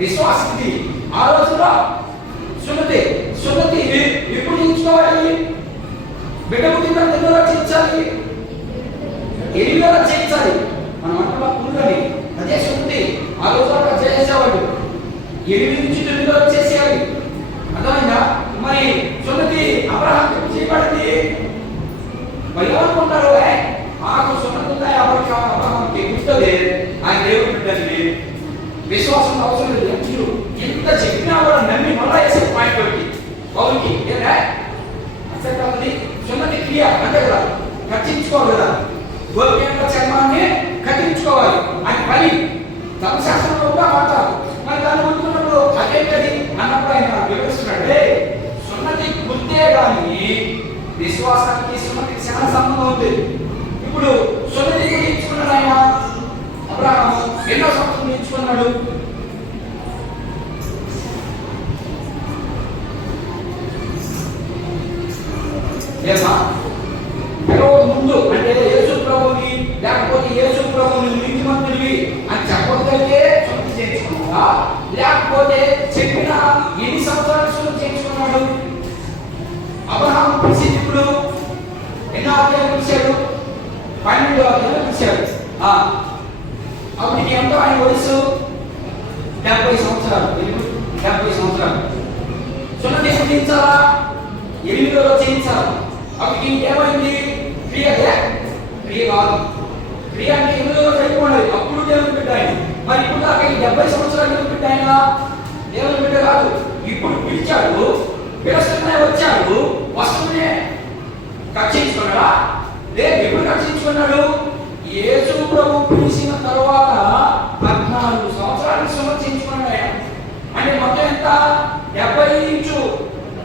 విశ్వాసకి ఆ రోజులో సున్నతి సున్నతి ఎప్పుడు చేయించుకోవాలి? బిడ్డ పుట్టిన ఎన్నో చేయించాలి, 8 చేయించాలి. మనం అంటున్నా పురుగని అదే సున్నతి. ఆ రోజు అక్కడ చేసేవాళ్ళు 8 నుంచి 9 చేసేయాలి. అర్థమైందా? మరి సున్నతి అబ్రహాం చేయబడింది. మరి ఏమనుకుంటారు? మాకు సున్నతి ఉన్నాయి, అబ్రహాంకి గుర్తుంది, ఆయన దేవుడు బిడ్డని, విశ్వాసం అవసరం లేదు. ఎంత చెప్పినా కూడా నమ్మి మళ్ళా వేసే పాయింట్ ఒకటి పౌరుకి ఏదా అంతేకాదు. సున్నతి క్రియ అంతే కదా, కట్టించుకోవాలి కదా, గోప్యంగా చర్మాన్ని కట్టించుకోవాలి. అది పని ధర్మశాస్త్రంలో కూడా మాట్లాడు. మరి దాన్ని అనుకున్నప్పుడు అదేంటది అన్నప్పుడు ఆయన వివరిస్తున్నాడే, సున్నతి గుర్తే కానీ విశ్వాసానికి సున్నతికి చాలా సంబంధం ఉంది. ఇప్పుడు సున్నతి ఎంచుకున్నాడు ఆయన అబ్రహాము. ఎన్నో సంవత్సరం ఎంచుకున్నాడు? ముందు అంటే యేసు ప్రభుని, లేకపోతే యేసు ప్రభుని నీతిమంతుడివి అని చెప్పగలిగే సున్నతి చేయించుకున్నాడా, లేకపోతే చెప్పిన ఎన్ని సంవత్సరాలు సున్నతి చేయించుకున్నాడు? అబ్రహాము పిలిచింది ఇప్పుడు ఎన్నో అధ్యాయులు పిలిచాడు? 12 అధ్యాయులు పిలిచాడు. అప్పటికి ఎంతో ఆయన వయసు 70 సంవత్సరాలు. 70 సంవత్సరాలు. సున్నతి ఎప్పుడు చేయించాలా? 8వ చేయించాలి. అప్పటికి ఏమైంది? క్రియ కాదు. క్రియ అంటే 8వ అయిపోయింది. అప్పుడు దేవుని బిడ్డ ఆయన. మరి ఇప్పుడు దాకా 70 సంవత్సరాలు దేవుని బిడ్డ ఆయన దేవుని బిడ్డ కాదు. ఇప్పుడు పిలిచాడు, పిలుస్తూనే వచ్చాడు, వస్తూనే కక్షించుకున్నాడా? లేదు. ఎప్పుడు కక్షించుకున్నాడు? యేసు ప్రభు పిలిచిన తర్వాత 14 సంవత్సరాలు సమర్చించుకున్నాడు ఆయన. అంటే మొత్తం ఎంత? 70 ఇంచు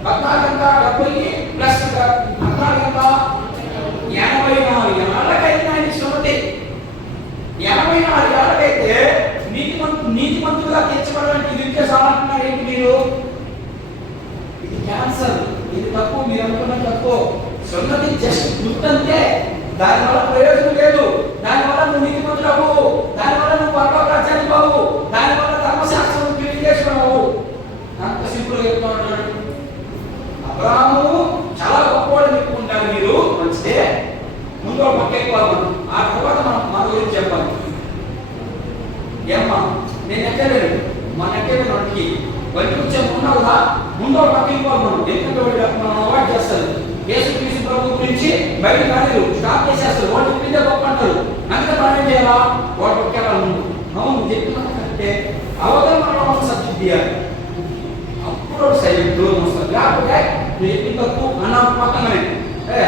14 ఎంత? 70 ప్లస్ 14 ఎంత? 84 ఏళ్ళకైతే ఆయన సున్నతి. 84 ఏళ్ళకైతే నీతిమంతులుగా తీర్చబడడానికి ఇది సాలంటున్నారు. ఏంటి మీరు? ఇది క్యాన్సర్, ఇది తప్పు. మీరు అనుకున్న తప్పు. సున్నతి జస్ట్ గుర్తంతే, దానివల్ల ప్రయోజనం లేదు. దానివల్ల నువ్వు నీతిమంతుడవు, దానివల్ల నువ్వు పరలోక రాజ్యానికి బావు, దానివల్ల ధర్మశాస్త్రం పెళ్లి చేసుకున్నావు. అంత సింపుల్ గా చెప్తున్నాడు. అబ్రహాము చాలా గొప్పవాడు చెప్పుకుంటారు మీరు, మంచిదే. ముందు పక్కెక్కోవాలి, ఆ తర్వాత మనం మన గురించి చెప్పాలి. ఏమ్మా నేను ఎక్కలేదు, మన ఎక్కలేదు వాటికి బయట వచ్చే ఉన్నావు కదా, ముందు పక్కెక్కోవాలి మనం. ఎందుకంటే మనం అవాయిడ్ చేస్తారు. యేసుక్రీస్తు ప్రభు గురించి బయట కాదు, స్టాప్ చేసేస్తారు. వాళ్ళు చెప్పిందే గొప్ప అంటారు. అందుకే మనం ఏం చేయాలా? వాడు పక్కెళ్ళాలి ముందు. అవును చెప్తున్నదంటే అవగాహన సబ్జెక్ట్ తీయాలి. అప్పుడు సైలెంట్ వస్తుంది. లేకపోతే నువ్వు చెప్పిన తప్పు అన్న పక్కనే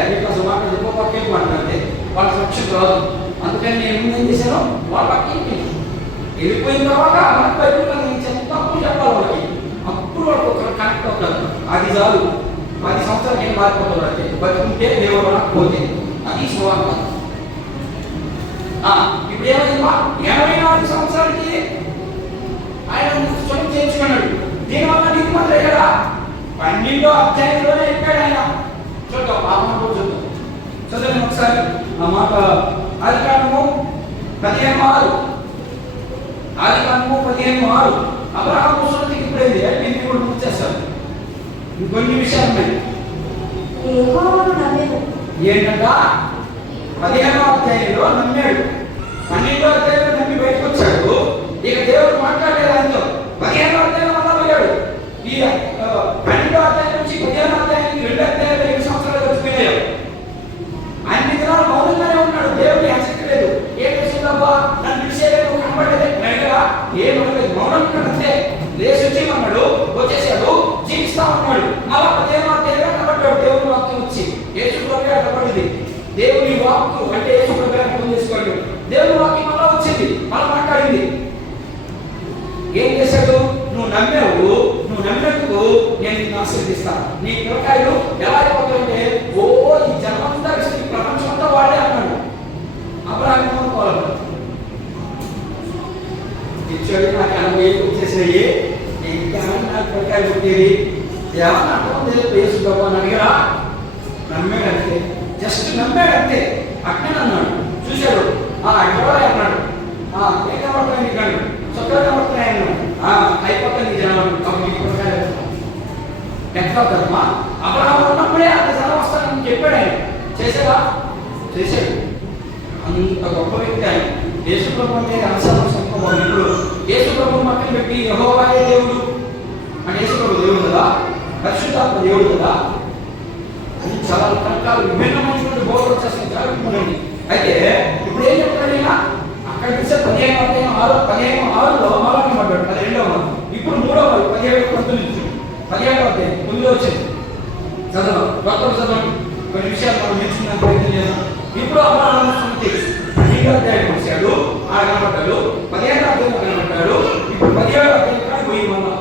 నీకు అసలు మాట్లాడి పక్కేపు మాట్లాడితే వాళ్ళ సబ్జెక్ట్ రాదు. అందుకని నేను ఏం చేశాను? వాళ్ళ పక్కేకి వెళ్ళిపోయిన తర్వాత మనకు బయట తప్పు చెప్పాలి వాళ్ళకి. అప్పుడు వాళ్ళకి ఒక కనెక్ట్ అవుతారు. అది చాలు. 10 సంవత్సరాలు ఏం బాధపడతాడు? బతుకుంటే దేవుడు పోతే అది సువార్త. ఇప్పుడు ఏమైందమ్మా? 84 సంవత్సరాలకి ఆయన స్వయం చేయించుకున్నాడు. దీనివల్ల నీతిమంతుడు అయ్యాడా? 12వ అధ్యాయంలోనే ఎక్కాడు ఆయన. చూద్దాం ఆ మాట చూద్దాం. చదవండి ఒకసారి ఆ మాట. ఆదికాండము 15:6. ఆదికాండము 15:6. అబ్రహాము సున్నతికి ఇప్పుడైంది నేను కూడా గుర్తు చేస్తాను. ఇంకొన్ని విషయాలు ఉన్నాయి. ఏంటంట? 15వ అధ్యాయంలో నమ్మాడు, 12వ అధ్యాయంలో నమ్మి బయటకు వచ్చాడు. ఇక దేవుడు మాట్లాడలేదు ఆయనతో. 15వ అధ్యాయంలో మళ్ళా పోయాడు. ఈ 12వ అధ్యాయం నుంచి 15వ అధ్యాయానికి 2 అధ్యాయాలు 7 సంవత్సరాలు గడిచిపోయాడు. అన్ని దినాలు మౌనంగానే ఉన్నాడు. దేవుడిని హెచ్చరికలేదు. ఏం చేసిందబ్బా? నన్ను పిలిచేయలేదు, కనపడలేదు, నడిగా ఏమనలేదు, మౌనం కనతే లేచి వచ్చేయమన్నాడు. వచ్చేసాడు, జీవిస్తామన్నాడు. అలా 15వ అధ్యాయంలో కనపడ్డాడు. దేవుని వాక్యం వచ్చి యేసు ప్రభువే కనపడింది. దేవుని వాక్కు అంటే యేసు ప్రభువే అర్థం చేసుకోండి. దేవుని వాక్యం అలా వచ్చింది, అలా మాట్లాడింది. ఏం చేశాడు? నువ్వు నమ్మావు, నువ్వు నమ్మినందుకు నేను నిన్ను ఆశీర్వదిస్తాను. నీ పిల్లకాయలు ఎలా అయిపోతాయంటే ఓ ఈ జన్మంతా ఈ ప్రపంచం అంతా వాడే అన్నాడు. అబ్రహాము అనుకోవాలి. ఇచ్చాడు నాకు 80 ఏళ్ళు వచ్చేసినాయి, ఇంకేమన్నా నాకు పిల్లకాయలు పుట్టేది ఏమన్నా అర్థం యేసు ప్రభు అని అడిగారా? నమ్మాడంతే, జస్ట్ నమ్మాడంతే. అక్కడే అన్నాడు. చూశాడు, ఎవరో అన్నాడు, ఏం కనబడుతున్నాయి నీకు అన్నాడు. చొక్కలు కనబడుతున్నాయి అన్నాడు. అయిపోతాయి నీ జనాలు. ఎక్కడమ్మా అబ్రహాము ఉన్నప్పుడే అంత జనం వస్తానని చెప్పాడు ఆయన. చేశాడా? చేశాడు. అంత గొప్ప వ్యక్తి ఆయన. యేసుప్రభు అంటే అంశాలు సంపూర్ణ. ఇప్పుడు యేసుప్రభు పక్కన పెట్టి యెహోవాయే దేవుడు అంటే యేసుప్రభు దేవుడు కదా, పరిశుద్ధాత్మ దేవుడు కదా, అది చాలా రకాల విభిన్నమైనటువంటి బోధలు వచ్చేస్తాయి. చాలా విభిన్నండి. అయితే ఇప్పుడు ఏం చెప్తాడు ఈయన? అక్కడ చూస్తే 15:6లో మళ్ళీ పడ్డాడు 12వ. ఇప్పుడు 3వ 17:19 17వ అధ్యాయం 9 వచ్చింది. చదవం కొత్త చదవండి. కొన్ని విషయాలు మనం నేర్చుకున్నాం, ప్రయత్నం చేద్దాం. ఇప్పుడు అబ్రహాము స్మృతి 12వ అధ్యాయం వచ్చాడు, ఆ కనబడ్డాడు. 15వ అధ్యాయం కనబడ్డాడు. ఇప్పుడు 17వ అధ్యాయం కానీ పోయి మళ్ళా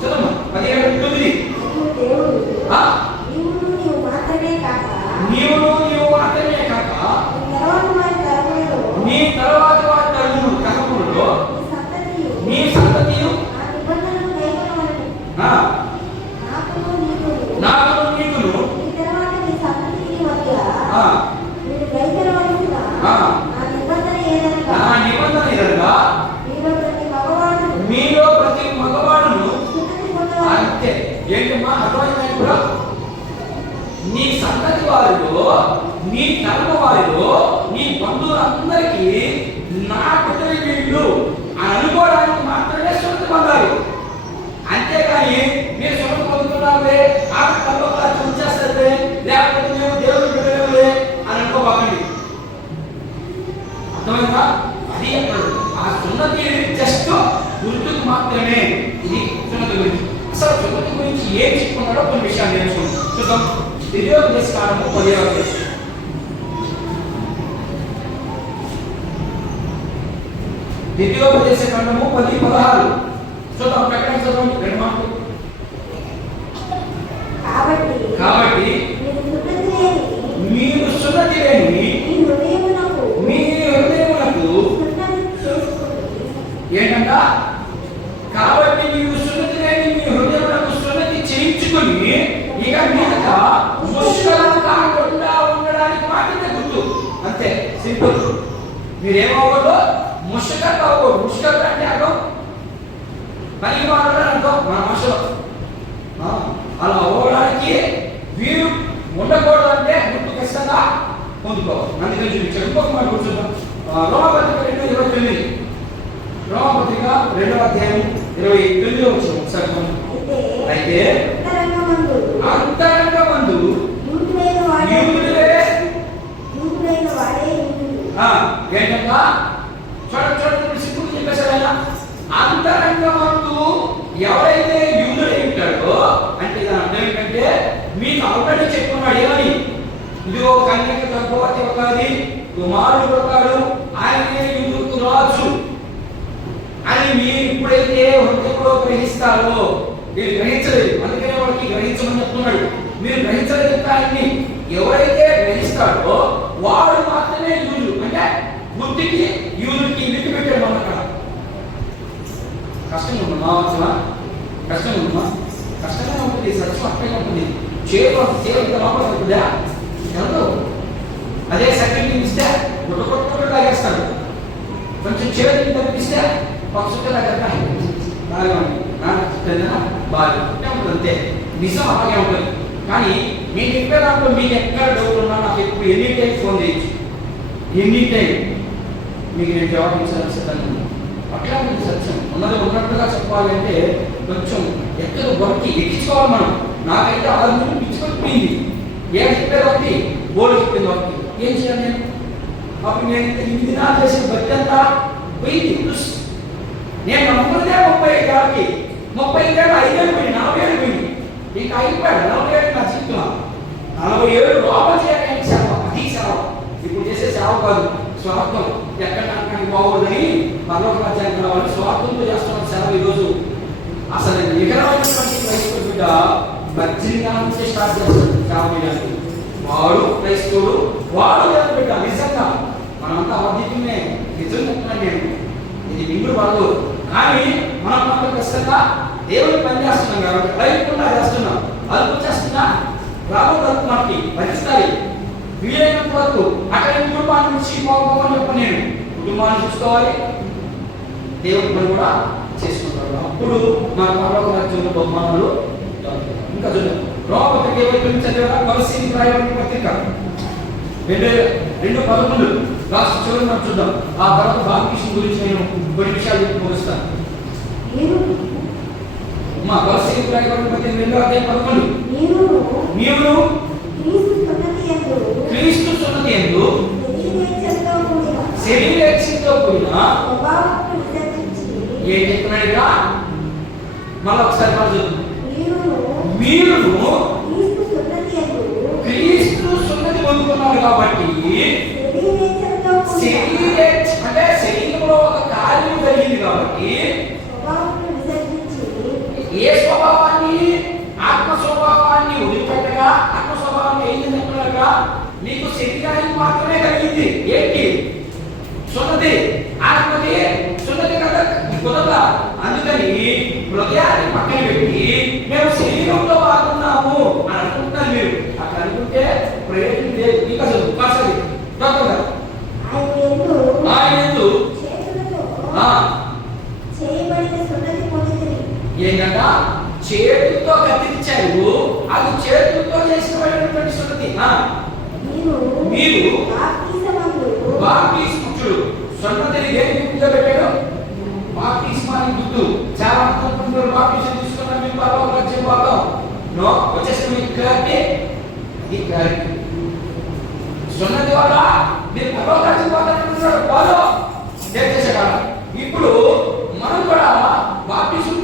చదవం 17:9. నీవు మాత్రమే కాక నీ తర్వాత వారి తరములో నీ సంతతియు నాకును నీకును నా నిబంధన ఏదనగా మీలో ప్రతి మగవాడును అంతే. ఏంటమ్మా అర్థమైంది కూడా? నీ సంతతి వారిలో, నీ తరము వారిలో, నీ బంధువులందరికీ నా బిడ్డలు వీళ్ళు అని అనుకోవడానికి మాత్రమే సున్నతి పొందాలి. అంతేకాని మీరు సున్నతి పొందుతున్నారే ఆ తల్లోలా చూసేస్తే లేకపోతే మేము దేవుడు బిడ్డలే అని అనుకోబాకండి. అర్థమైందా? అది ఆ సున్నతి జస్ట్ గుర్తుకు మాత్రమే. ఇది సున్నతి గురించి. అసలు సున్నతి గురించి ఏం చెప్పుకున్నాడో కొన్ని విషయాలు నేర్చుకుంటాం. చూద్దాం. ద్వితీయోపదేశకాండము 10వ అధ్యాయం. ద్వితీయోపదేశకాండము 10:16 చూద్దాం. ప్రకటన చదవండి 2 మాటలు. కాబట్టి మీరు సున్నతి లేని మీ హృదయములకు ఏంటంట? కాబట్టి మీరు సున్నతి లేని మీ హృదయములకు సున్నతి చేయించుకుని ఇక మీదట ముష్కరం కాకుండా ఉండడానికి మాత్రమే గుర్తు. అంతే, సింపుల్. మీరేమవ్వకూడదు? ముష్కరం కావకూడదు. ముష్కరం అంటే అర్థం పని మాట్లాడాలి అర్థం మన భాషలో. అలా అవ్వడానికి వీరు ఉండకూడదు అంటే గుర్తు ఖచ్చితంగా పొందుకోవాలి. అందుకని చూపించారు. ఇంకొక మాట కూర్చుందాం. రోమపత్రిక 2:29. రోమపత్రిక 2వ అధ్యాయం 29 వచ్చిన ఒకసారి. అయితే అంతరంగమందు ఏంటంగా చూడండి సింపుల్ చెప్పేశారు ఆయన. అంతరంగమందు ఎవరైతే యూదుడై ఉంటాడో అంటే దాని అర్థం ఏంటంటే మీకు ఆల్రెడీ చెప్పుకున్నాడు ఏమని? ఇదిగో కన్యక గర్భవతి ఒకది, కుమారుడు ఒకడు, ఆయనే యూదులకు రాజు అని మీరు ఇప్పుడైతే హృదయంలో గ్రహిస్తారో. మీరు గ్రహించలేదు, అందుకనే వాడికి గ్రహించమని చెప్తున్నాడు. మీరు గ్రహించలేదు కానీ ఎవరైతే గ్రహిస్తాడో వాడు మాత్రమే యూదుడు. అంటే బుద్ధికి యూదుడికి లింక్ పెట్టాడు. మన అక్కడ కష్టంగా ఉందమ్మా, వచ్చమా కష్టంగా ఉందమ్మా, కష్టంగా ఉంటుంది. సత్యం అక్కడే ఉంటుంది. చేరు ఇంత లోపల ఉంటుందా? ఎవరు అదే సెకండ్ ఇస్తే గుడ్డ తాగేస్తాడు. కొంచెం చేరు తప్పిస్తే పక్షుగా దగ్గర బాగా బాగా ఉంటుంది. అంతే, నిజం అలాగే ఉంటుంది. కానీ నేను చెప్పే దాంట్లో మీకు ఎక్కడ డౌట్ ఉన్నా నాకు ఎప్పుడు ఎనీ టైం ఫోన్ చేయొచ్చు. ఎనీ టైం మీకు నేను జవాబించాలని సిద్ధంగా. అట్లా మీకు సత్యం ఉన్నది ఉన్నట్టుగా చెప్పాలి అంటే కొంచెం ఎక్కడ బట్టి ఎక్కించుకోవాలి మనం. నాకైతే 6 నిమిషాలు పిచ్చిపోయింది. ఏం చెప్పేది ఒకటి, బోర్డు చెప్పింది ఒకటి. ఏం చేయాలి నేను? అప్పుడు నేను 8 దినాలు చేసిన బట్టి అంతా పోయింది. నేను నమ్ముకున్నదే 35 ఏళ్ళకి. 35 ఏళ్ళు 5 ఏళ్ళు పోయింది, 40 ఏళ్ళు పోయింది. ఇంకా అయిపోయాడు 40 ఏళ్ళు నా జీవితం. 40 ఏళ్ళు లోపల చేయాలి సేవ. అది సేవ. ఇప్పుడు చేసే సేవ కాదు, స్వార్థం. ఎక్కడ నాకు బాగోదని పర్లోక రాజ్యానికి రావాలి స్వార్థంతో చేస్తున్న సేవ. ఈరోజు అసలు నిగరమైనటువంటి క్రైస్తవ బిడ్డ బజ్రీగా నుంచి స్టార్ట్ చేస్తాడు సేవ చేయడానికి. వాడు క్రైస్తవుడు, వాడు బిడ్డ. నిజంగా మనంతా అబద్ధికునే నిజం చెప్తున్నాను నేను. ఇది నిండు వాళ్ళు. కానీ మనం మాత్రం ఖచ్చితంగా దేవుని పని చేస్తున్నాం కాబట్టి లైఫ్కుండా చేస్తున్నాం. అదుపు చేస్తున్నా రాబోతు మనకి భరిస్తాయి. వీలైనంత వరకు అక్కడ కుటుంబాన్ని నుంచి పోకపోని చెప్ప నేను కుటుంబాన్ని చూసుకోవాలి, దేవుని పని కూడా చేసుకుంటారు. అప్పుడు మన పర్లోక రాజ్యంలో బహుమానాలు ఇంకా చూద్దాం. రోమపత్రిక 29 కొలస్సీయులకు రాయబడిన పత్రిక 2:11 లాస్ట్ చివరి మనం చూద్దాం. ఆ తర్వాత బాప్టిజం గురించి నేను కొన్ని విషయాలు చెప్పి ముగిస్తాను. మా కొలస్సీయులకు రాయబడిన పత్రిక 2:11 మీరు క్రీస్తు సున్నతి యందు శరీరేచ్ఛతో కూడిన ఏం చెప్తున్నాడుగా మళ్ళీ ఒకసారి మీరు క్రీస్తు సున్నతి పొందుకున్నారు కాబట్టి శరీరేచ్ఛ అంటే శరీరంలో ఒక కార్యం జరిగింది కాబట్టి ఏ స్వభావాన్ని ఆత్మ స్వభావాన్ని వదిలిపెట్టగా ఆత్మ స్వభావాన్ని ఏం చెప్తున్నారుగా నీకు శరీరానికి మాత్రమే కలిగింది ఏంటి సున్నతి ఆత్మది సున్నతి కదా కుదరదా అందుకని హృదయాన్ని పక్కన పెట్టి మేము శరీరంలో బాగున్నాము అని అనుకుంటున్నారు మీరు అట్లా అనుకుంటే ప్రయోజనం లేదు ఇంకా చదువు ఏంటంట చేతులతో కత్తిరించారు అది చేతులతో చేసినటువంటి సున్నతి మీరు బాప్తిస్ముడు సున్నతిని దేనికి గుర్తుగా పెట్టాడు బాప్తిస్మానికి గుర్తు చాలా మంది బాప్తిజం తీసుకున్న మీకు పరలోక రాజ్యం పోతాం నో వచ్చేసిన మీకు క్లారిటీ అది క్లారిటీ సున్నతి వల్ల మీరు పరలోక రాజ్యం పోతారు పోదో చేసేసాడు ఇప్పుడు మనం కూడా బాప్తిజం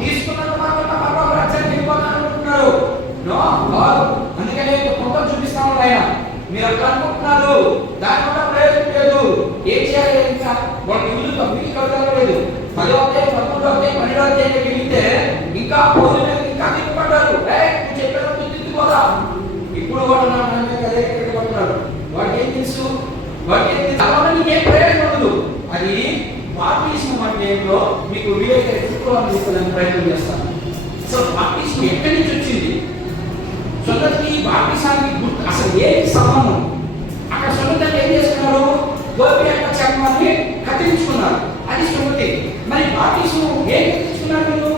తీసుకున్నంత మాత్రం పరలోక రాజ్యానికి వెళ్ళిపోతాను అనుకుంటున్నారు నో కాదు అందుకనే కొంత చూపిస్తాను ఆయన మీరు అట్లా అనుకుంటున్నారు దానివల్ల ప్రయోజనం లేదు ఏం చేయాలి ఇంకా వాళ్ళకి ఇల్లు కంపెనీ కడతారు లేదు 10వ అధ్యాయం 11వ అధ్యాయం 12వ అధ్యాయంకి వెళ్తే ఇంకా భోజనం ఇంకా తిప్పబడ్డారు నువ్వు చెప్పినట్టు తిట్టుకోదా ఇప్పుడు వాడు నా అదే పడుతున్నాడు వాడికి ఏం తెలుసు నీకేం ప్రయోజనం ఉండదు అది బాప్తిస్మం అంటే ఏంటో మీకు వీలైతే తెలుసుకోవాలని చెప్పడానికి ప్రయత్నం చేస్తాను అసలు బాప్తిస్మం ఎక్కడి నుంచి వచ్చింది సున్నతికి బాప్తిసానికి గుర్తు అసలు ఏమి సంబంధం అక్కడ సున్నతి ఏం చేసుకున్నారు గోపి యొక్క చర్మాన్ని కత్తిరించుకున్నారు అది సున్నతి మరి బాప్తిస్మం ఏం కత్తిరించుకున్నారు మీరు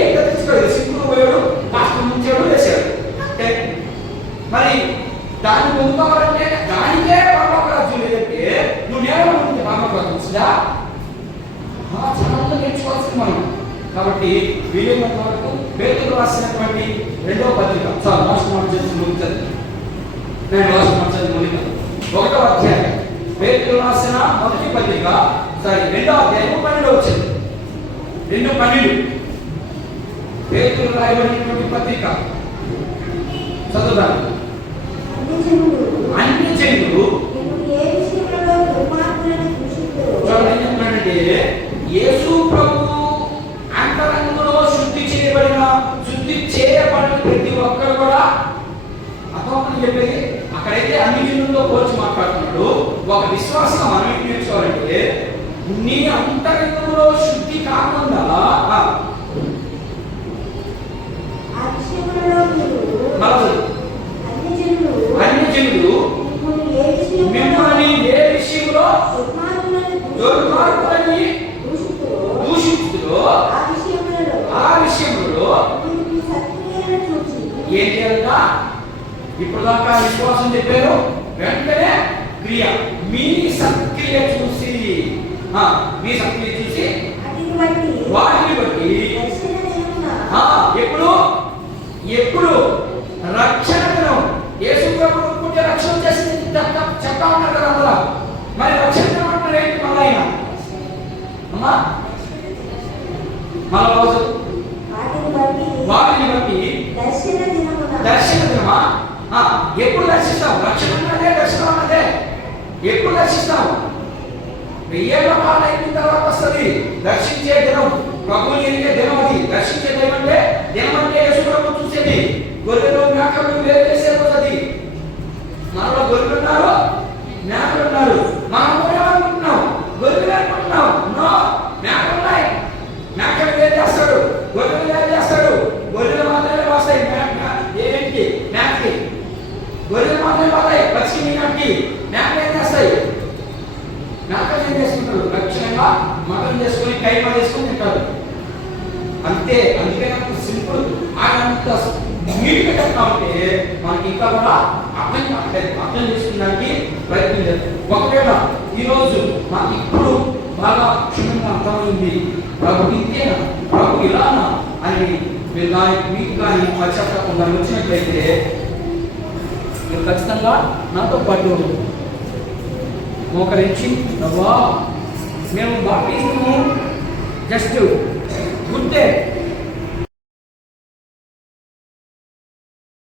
ఏం కత్తిరించుకోలేదు సింపుల్ పోయాడు పాస్టర్ ముంచాడు వేసాడు మరి దాన్ని పొందుకోవాలంటే దానికే పరలోక రాజ్యం లేదంటే నువ్వు నేర్చుకుంటే పరలోక రాజ్యం వస్తుందా చాలా నేర్చుకోవాల్సింది మనం కాబట్టి వీలైనంత వరకు పేతురు రాసినటువంటి 2వ పత్రిక చాలా లాస్ట్ మాట చేసి ముగించాను నేను లాస్ట్ మాట చేసి ముగించాను 1వ అధ్యాయం పేతురు రాసిన మొదటి పత్రిక 2వ అధ్యాయం 12 వచ్చింది 2:12 పేతురు రాయబడినటువంటి పత్రిక చదువుదాం అన్ని జనులు చూడండి యేసు ప్రభు అంతరంగంలో శుద్ధి చేయబడిన ప్రతి ఒక్కరు కూడా అతను చెప్పేది అక్కడైతే అన్ని జనులతో పోల్చి మాట్లాడుతున్నాడు ఒక విశ్వాసం మనం ఏం నేర్చుకోవాలంటే నీ అంతరంగంలో శుద్ధి కాకుండా అన్ని జనులు మిమ్మల్ని ఏ విషయంలో దుర్మార్గులని దూషించుతో ఆ విషయంలో ఏం చేయాలట ఇప్పుడు దాకా విశ్వాసం చెప్పారు వెంటనే క్రియ మీ సత్క్రియ చూసి వాటిని బట్టి ఎప్పుడు రక్షణ దినం యేసు ప్రభువు పుట్టే రక్షణ చేసింది చెప్తా ఉన్నారు కదా అందులో మరి రక్షణ దినం అంటే ఏంటి మళ్ళీ ఆయన అమ్మా మళ్ళా రోజు వాటిని బట్టి దర్శన దినమా ఎప్పుడు దర్శిస్తాం రక్షణ అన్నదే దర్శనం అన్నదే ఎప్పుడు దర్శిస్తాం 1000 ఏళ్ల పాలన అయిన తర్వాత వస్తుంది దర్శించే దినం ప్రభువుని ఎరిగే దినం అది దర్శించే దినం అంటే యేసు ప్రభువు చూసేది గొర్రెలు మేకలు వేరు చేసే రోజు అది మనలో గొర్రెలు ఉన్నారు మేకలు ఉన్నారు మనం అనుకుంటున్నాం గొర్రెలు అనుకుంటున్నాం నో మేకలు ఉన్నాయి మేకలు వేరు చేస్తాడు గొర్రెలు వేరు చేస్తాడు గొర్రెలు మాత్రమే వస్తాయి ఏంటి మేకకి గొర్రెలు మాత్రమే పోతాయి పచ్చి మీనాకి మేకలు ఏం చేస్తాయి మేకలు ఏం చేసుకుంటారు లక్షణంగా మటన్ చేసుకుని కైమా చేసుకుని తింటారు అంతే అందుకనే నీట్గా చెప్తా ఉంటే మనకి ఇంకా కూడా అర్థం చేసుకున్నానికి ప్రయత్నం చేస్తాం. ఒకవేళ ఈరోజు మనకి ఇప్పుడు బాగా క్షుణ్ణంగా అర్థమైంది, ప్రభు ఇంతేనా, ప్రభు ఇలానా అని మీరు కానీ మీకు కానీ పశ్చాత్తాపం కానీ వచ్చినట్లయితే మీరు ఖచ్చితంగా నాతో పాటు మోకరించి ప్రభా మేము బాప్టిజము జస్ట్ గుర్తే